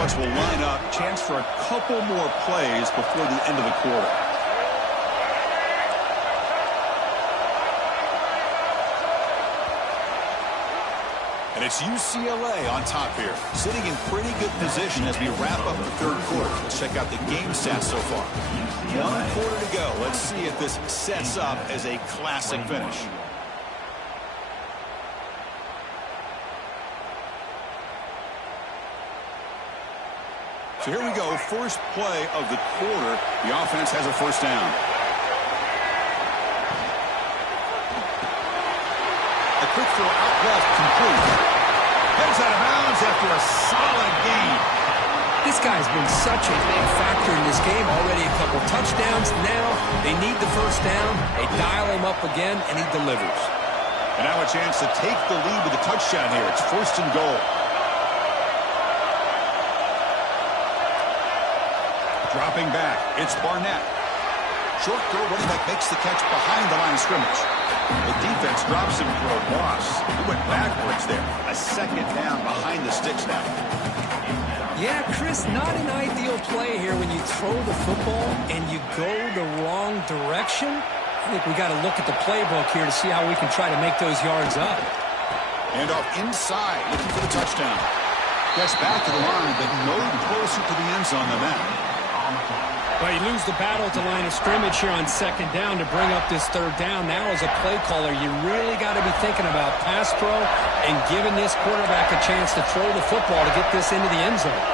offense will line up. Chance for a couple more plays before the end of the quarter. And it's UCLA on top here, sitting in pretty good position as we wrap up the third quarter. Let's check out the game stats so far. 1 quarter to go. Let's see if this sets up as a classic finish. So here we go, first play of the quarter. The offense has a first down. A quick throw out left, complete. Heads out of bounds after a solid gain. This guy's been such a big factor in this game. Already a couple touchdowns. Now they need the first down. They dial him up again, and he delivers. And now a chance to take the lead with a touchdown here. It's first and goal. Dropping back, it's Barnett. Short throw, running back makes the catch behind the line of scrimmage. The defense drops him for a loss. He went backwards there. A second down behind the sticks now. Yeah, Chris, not an ideal play here when you throw the football and you go the wrong direction. I think we got to look at the playbook here to see how we can try to make those yards up. And off inside, looking for the touchdown. Gets back to the line, but no closer to the end zone than that. Well, you lose the battle at the line of scrimmage here on second down to bring up this third down. Now as a play caller, you really got to be thinking about pass pro and giving this quarterback a chance to throw the football to get this into the end zone.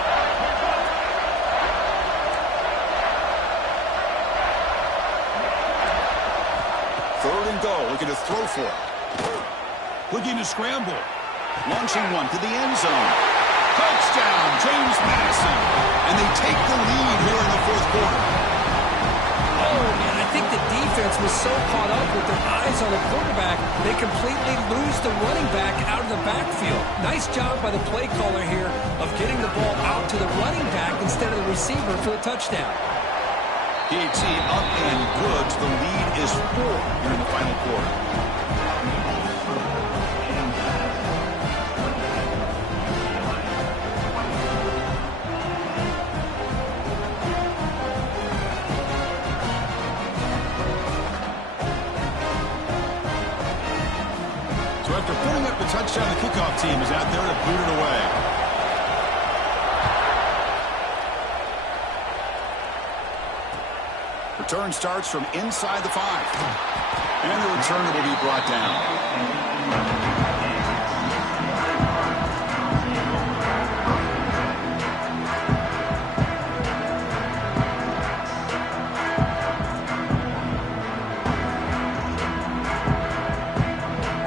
Third and goal, looking to throw for it. Looking to scramble. Launching one to the end zone. Touchdown, James Madison. And they take the lead here in the fourth quarter. Oh, man, I think the defense was so caught up with their eyes on the quarterback, they completely lose the running back out of the backfield. Nice job by the play caller here of getting the ball out to the running back instead of the receiver for the touchdown. PAT up and good. The lead is 4 here in the final quarter. So after putting up the touchdown, the kickoff team is out there to boot it away. Return starts from inside the 5. And the returner will be brought down.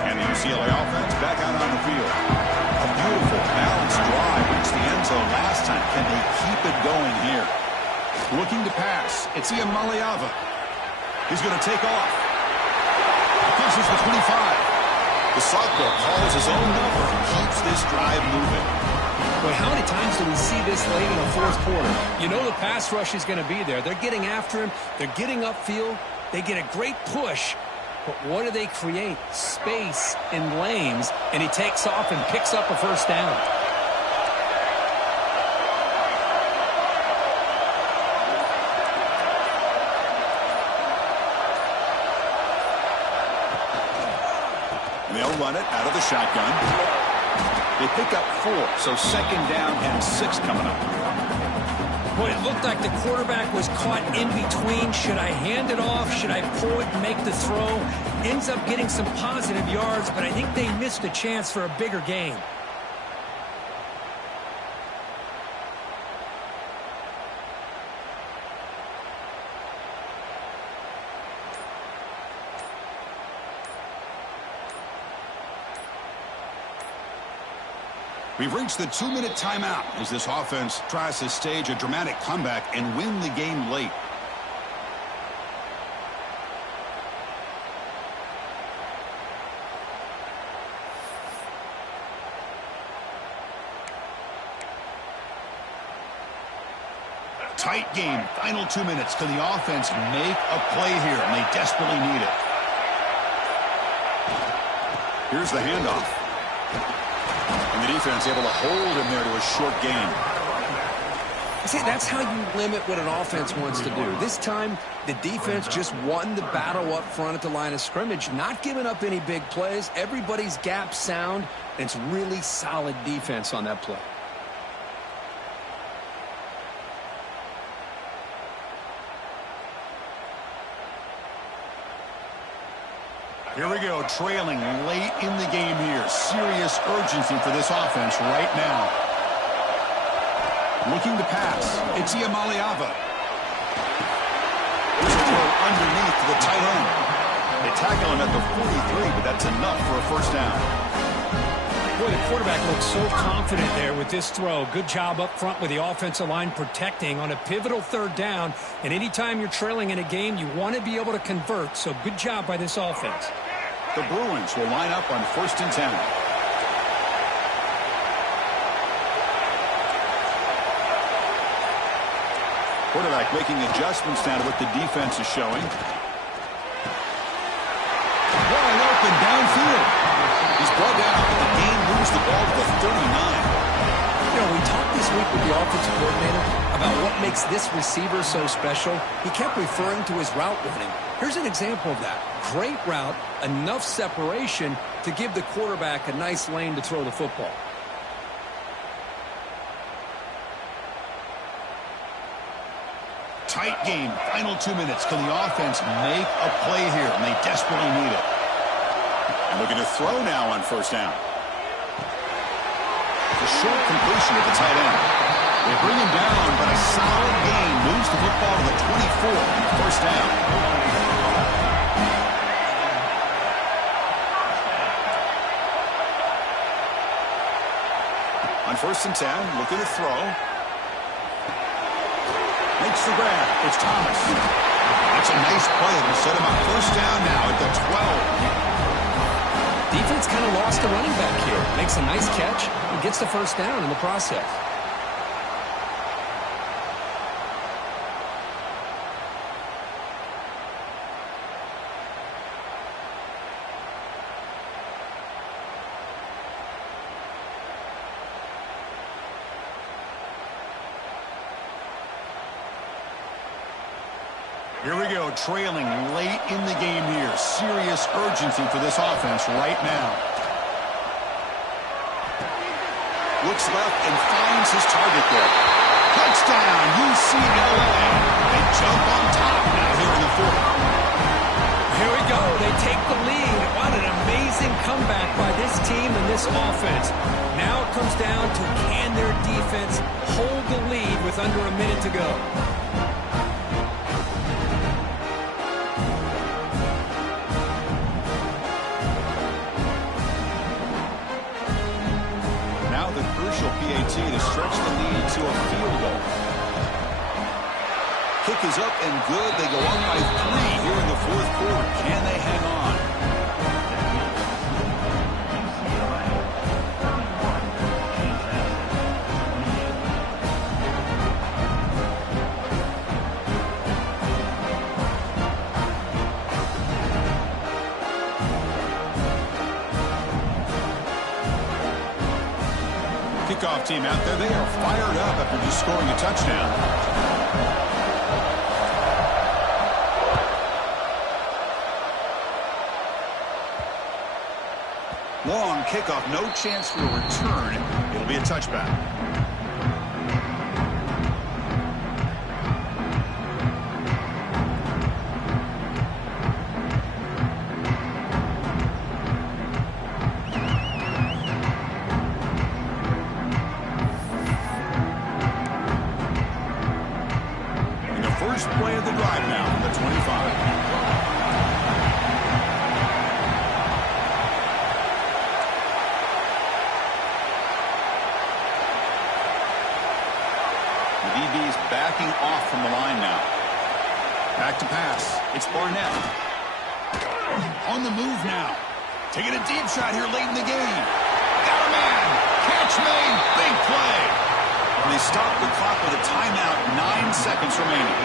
And the UCLA offense back out on the field. A beautiful, balanced drive reached the end zone last time. Can they keep it going here? Looking to pass. It's Ian Maliava. He's going to take off. Crosses the 25. The sophomore calls his own number and keeps this drive moving. Boy, how many times do we see this late in the fourth quarter? You know the pass rush is going to be there. They're getting after him. They're getting upfield. They get a great push. But what do they create? Space in lanes. And he takes off and picks up a first down. And they'll run it out of the shotgun. They pick up 4, so second down and 6 coming up. Boy, it looked like the quarterback was caught in between. Should I hand it off? Should I pull it and make the throw? Ends up getting some positive yards, but I think they missed a chance for a bigger gain. We've reached the 2-minute timeout as this offense tries to stage a dramatic comeback and win the game late. Tight game, final 2 minutes. Can the offense make a play here? And they desperately need it. Here's the handoff. And the defense able to hold him there to a short gain. See, that's how you limit what an offense wants to do. This time, the defense just won the battle up front at the line of scrimmage, not giving up any big plays. Everybody's gap sound, and it's really solid defense on that play. Here we go, trailing late in the game here. Serious urgency for this offense right now. Looking to pass. It's Iamaleava. Throw underneath to the tight end. They tackle him at the 43, but that's enough for a first down. Boy, the quarterback looks so confident there with this throw. Good job up front with the offensive line protecting on a pivotal third down. And anytime you're trailing in a game, you want to be able to convert. So good job by this offense. The Bruins will line up on 1st and 10. Quarterback making adjustments now to what the defense is showing. Wide open downfield. He's brought down, but the game moves the ball to the 39. You know, we talked this week with the offensive coordinator about what makes this receiver so special. He kept referring to his route running. Here's an example of that. Great route, enough separation to give the quarterback a nice lane to throw the football. Tight game, final 2 minutes. Can the offense make a play here? And they desperately need it. And looking to throw now on 1st down. A short completion to the tight end. They bring him down, but a solid gain moves the football to the 24 on the 1st down. On 1st and 10, looking to throw. Makes the grab. It's Thomas. That's a nice play. It'll set him up 1st down now at the 12. Defense kind of lost a running back here. Makes a nice catch and gets the 1st down in the process. Here we go, trailing late in the game here. Serious urgency for this offense right now. Looks left and finds his target there. Touchdown, UCLA. They jump on top now here in the 4th. Here we go. They take the lead. What an amazing comeback by this team and this offense. Now it comes down to can their defense hold the lead with under a minute to go. PAT to stretch the lead to a field goal. Kick is up and good. They go up by 3 here in the 4th quarter. Can they hang on? Kickoff team out there. They are fired up after just scoring a touchdown. Long kickoff. No chance for a return. It'll be a touchback. First play of the drive now from the 25. The DB's backing off from the line now. Back to pass. It's Barnett. On the move now. Taking a deep shot here late in the game. Got a man. Catch made. Big play. And they stop the clock with a timeout. 9 seconds remaining.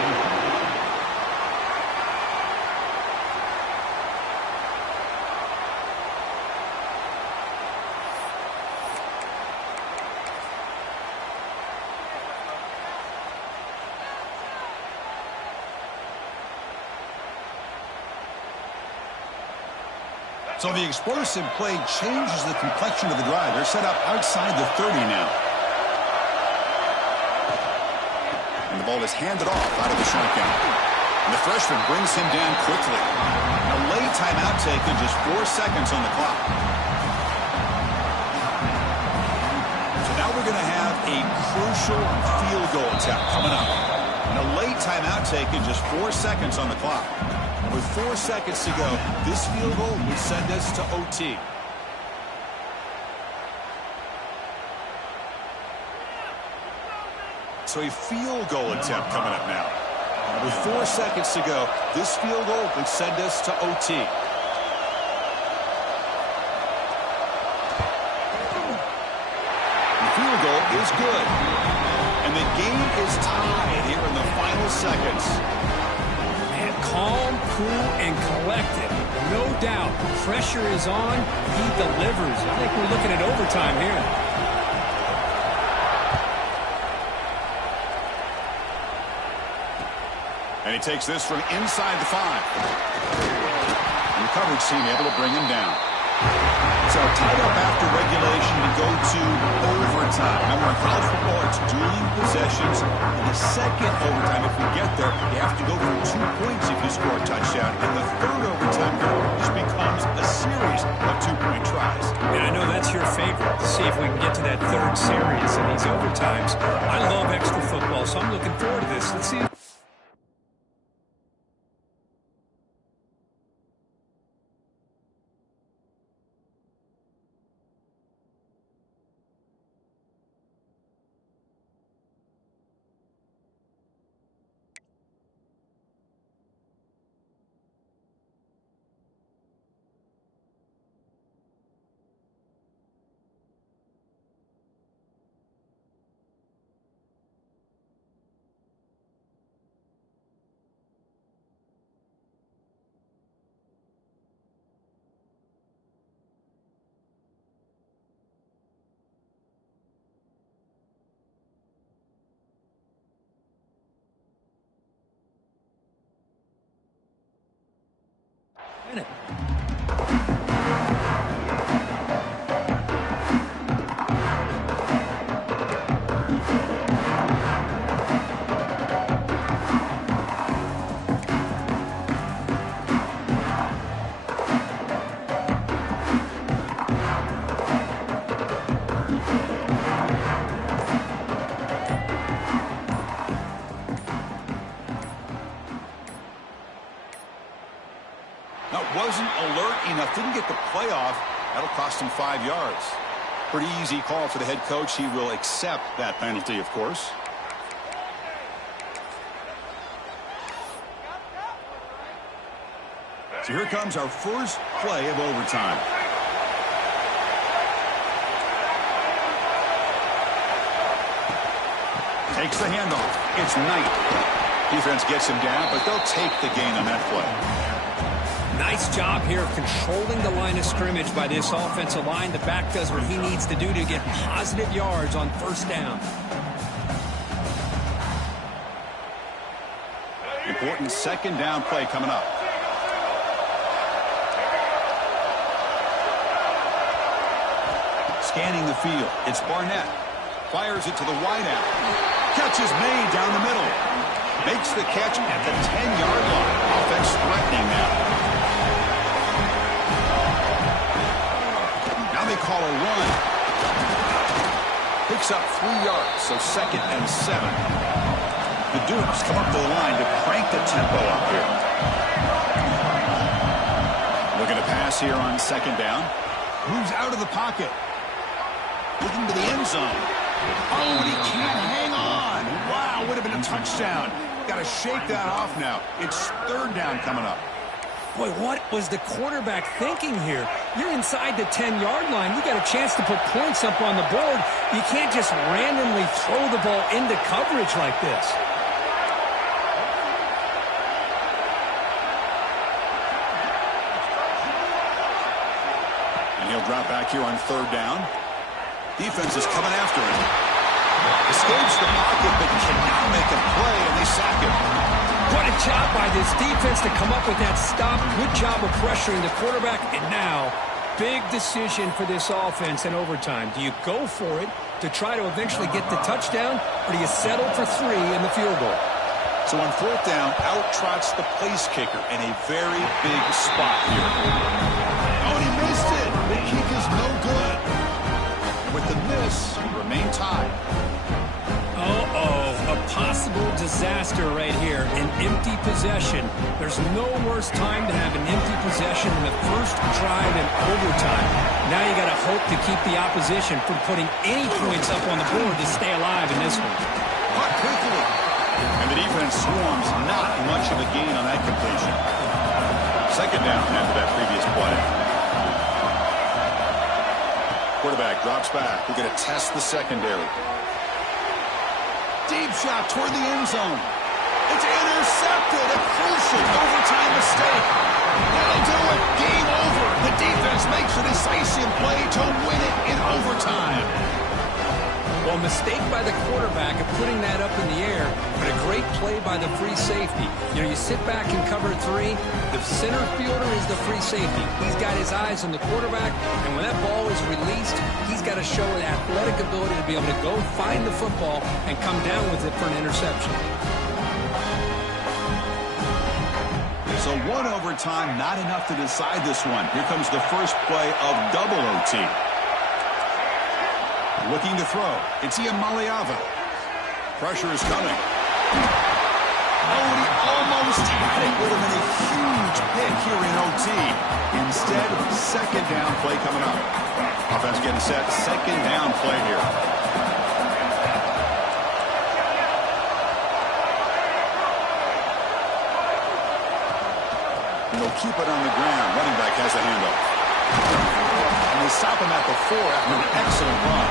So the explosive play changes the complexion of the drive. They're set up outside the 30 now. And the ball is handed off out of the shotgun. And the freshman brings him down quickly. A late timeout taken, just 4 seconds on the clock. So now we're going to have a crucial field goal attempt coming up. And a late timeout taken, just 4 seconds on the clock. And with 4 seconds to go, this field goal would send us to OT. So a field goal attempt coming up now. With 4 seconds to go, this field goal would send us to OT. The field goal is good. And the game is tied here in the final seconds. Man, calm, cool, and collected. No doubt. Pressure is on. He delivers. I think we're looking at overtime here. And he takes this from inside the 5. And the coverage team able to bring him down. So tied up after regulation to go to overtime. Remember, in college football, it's dueling possessions. In the second overtime, if we get there, you have to go for 2 points if you score a touchdown. And the third overtime just becomes a series of 2-point tries. And I know that's your favorite. See if we can get to that third series in these overtimes. I love extra football, so I'm looking forward to this. Let's see. Wasn't alert enough, didn't get the play off. That'll cost him 5 yards. Pretty easy call for the head coach. He will accept that penalty, of course. So here comes our first play of overtime. Takes the handoff. It's Knight. Defense gets him down, but they'll take the gain on that play. Nice job here of controlling the line of scrimmage by this offensive line. The back does what he needs to do to get positive yards on first down. Important second down play coming up. Scanning the field. It's Barnett. Fires it to the wideout. Catch is made down the middle. Makes the catch at the 10-yard line. Offense threatening now. Now they call a run. Picks up 3 yards, so 2nd and 7. The Dukes come up to the line to crank the tempo up here. Looking to pass here on 2nd down. Moves out of the pocket. Looking to the end zone. Oh, and he can't hang on. Wow, would have been a touchdown. Got to shake that off now. It's 3rd down coming up. Boy, what was the quarterback thinking here? You're inside the 10-yard line. You got a chance to put points up on the board. You can't just randomly throw the ball into coverage like this. And he'll drop back here on 3rd down. Defense is coming after him. Escapes the pocket, but cannot make a play, and they sack him. What a job by this defense to come up with that stop. Good job of pressuring the quarterback. And now, big decision for this offense in overtime. Do you go for it to try to eventually get the touchdown, or do you settle for 3 in the field goal? So on 4th down, out trots the place kicker in a very big spot here. Oh, and he missed it. The kick is no good. And with the miss, we remain tied. Uh-oh, a possible disaster right here. An empty possession. There's no worse time to have an empty possession than the first drive in overtime. Now you got to hope to keep the opposition from putting any points up on the board to stay alive in this one. Caught quickly. And the defense swarms, not much of a gain on that completion. 2nd down after that previous play. Quarterback drops back. We're going to test the secondary. Deep shot toward the end zone. It's intercepted. A crucial overtime mistake. That'll do it. Game over. The defense makes a decisive play to win it in overtime. Well, mistake by the quarterback of putting that up in the air, but a great play by the free safety. You know, you sit back and cover 3. The center fielder is the free safety. He's got his eyes on the quarterback, and when that ball is released, he's got to show an athletic ability to be able to go find the football and come down with it for an interception. So 1 overtime, not enough to decide this one. Here comes the first play of double OT. Looking to throw. It's Ian Maliava. Pressure is coming. Oh, he almost had it. Would have been a huge pick here in OT. Instead, 2nd down play coming up. Offense getting set. 2nd down play here. And they'll keep it on the ground. Running back has a handoff. And they stop him at the 4 after an excellent run.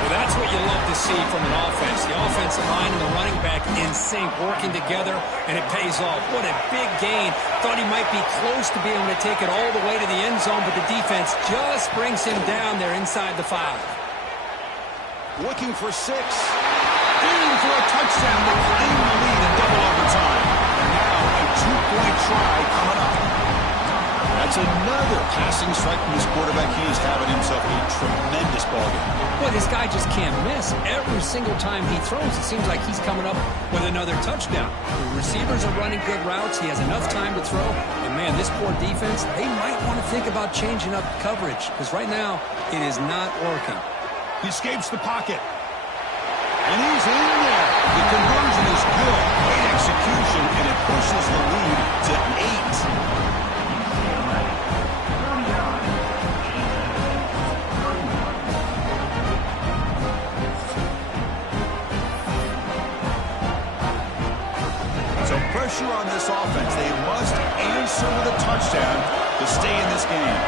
Well, that's what you love to see from an offense. The offensive line and the running back in sync, working together, and it pays off. What a big gain. Thought he might be close to being able to take it all the way to the end zone, but the defense just brings him down there inside the 5. Looking for 6. Aiming for a touchdown. They claim the lead in double overtime. And now a 2-point try coming up. That's another passing strike from this quarterback. He is having himself a tremendous ballgame. Well, this guy just can't miss. Every single time he throws, it seems like he's coming up with another touchdown. The receivers are running good routes. He has enough time to throw. And, man, this poor defense, they might want to think about changing up coverage because right now it is not working. He escapes the pocket. And he's in there. The conversion is good. Great execution, and it pushes the lead to 8. Pressure on this offense. They must answer with a touchdown to stay in this game.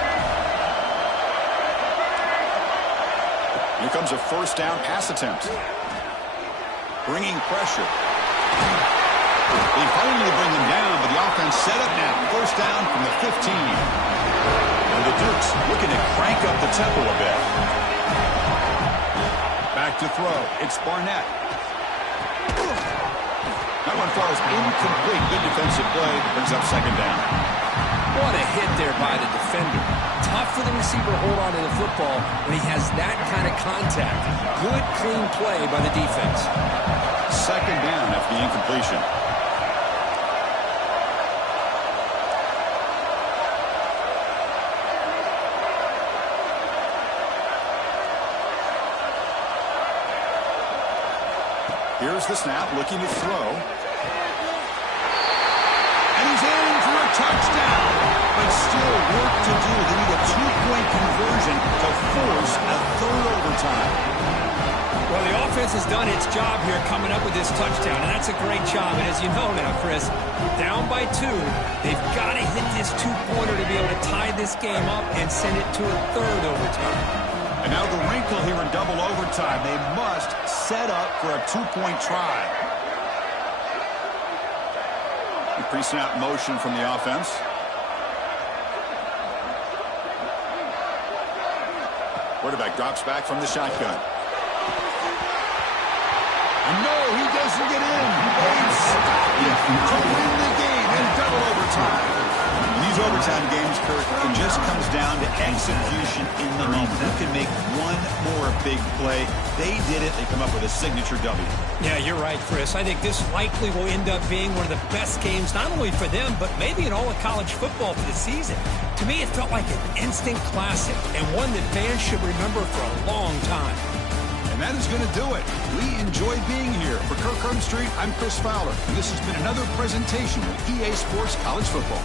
Here comes a 1st down pass attempt. Bringing pressure. They finally bring him down, but the offense set up now. 1st down from the 15. And the Dukes looking to crank up the tempo a bit. Back to throw. It's Barnett. That one falls incomplete. Good defensive play. Brings up 2nd down. What a hit there by the defender. Tough for the receiver to hold on to the football when he has that kind of contact. Good, clean play by the defense. 2nd down after the incompletion. Here's the snap, looking to throw. And he's in for a touchdown. But still work to do. They need a 2-point conversion to force a 3rd overtime. Well, the offense has done its job here coming up with this touchdown, and that's a great job. And as you know now, Chris, down by 2, they've got to hit this 2-pointer to be able to tie this game up and send it to a 3rd overtime. And now the wrinkle here in double overtime. They must set up for a 2-point try. Pre-snap motion from the offense. Quarterback drops back from the shotgun. And no, he doesn't get in. They stop it to win the game in double overtime. In these overtime games, Kirk, it just comes down to execution in the moment. Who can make one more big play? They did it. They come up with a signature W. Yeah, you're right, Chris. I think this likely will end up being one of the best games, not only for them, but maybe in all of college football for the season. To me, it felt like an instant classic and one that fans should remember for a long time. And that is going to do it. We enjoyed being here. For Kirk Herbstreit, I'm Chris Fowler, and this has been another presentation of EA Sports College Football.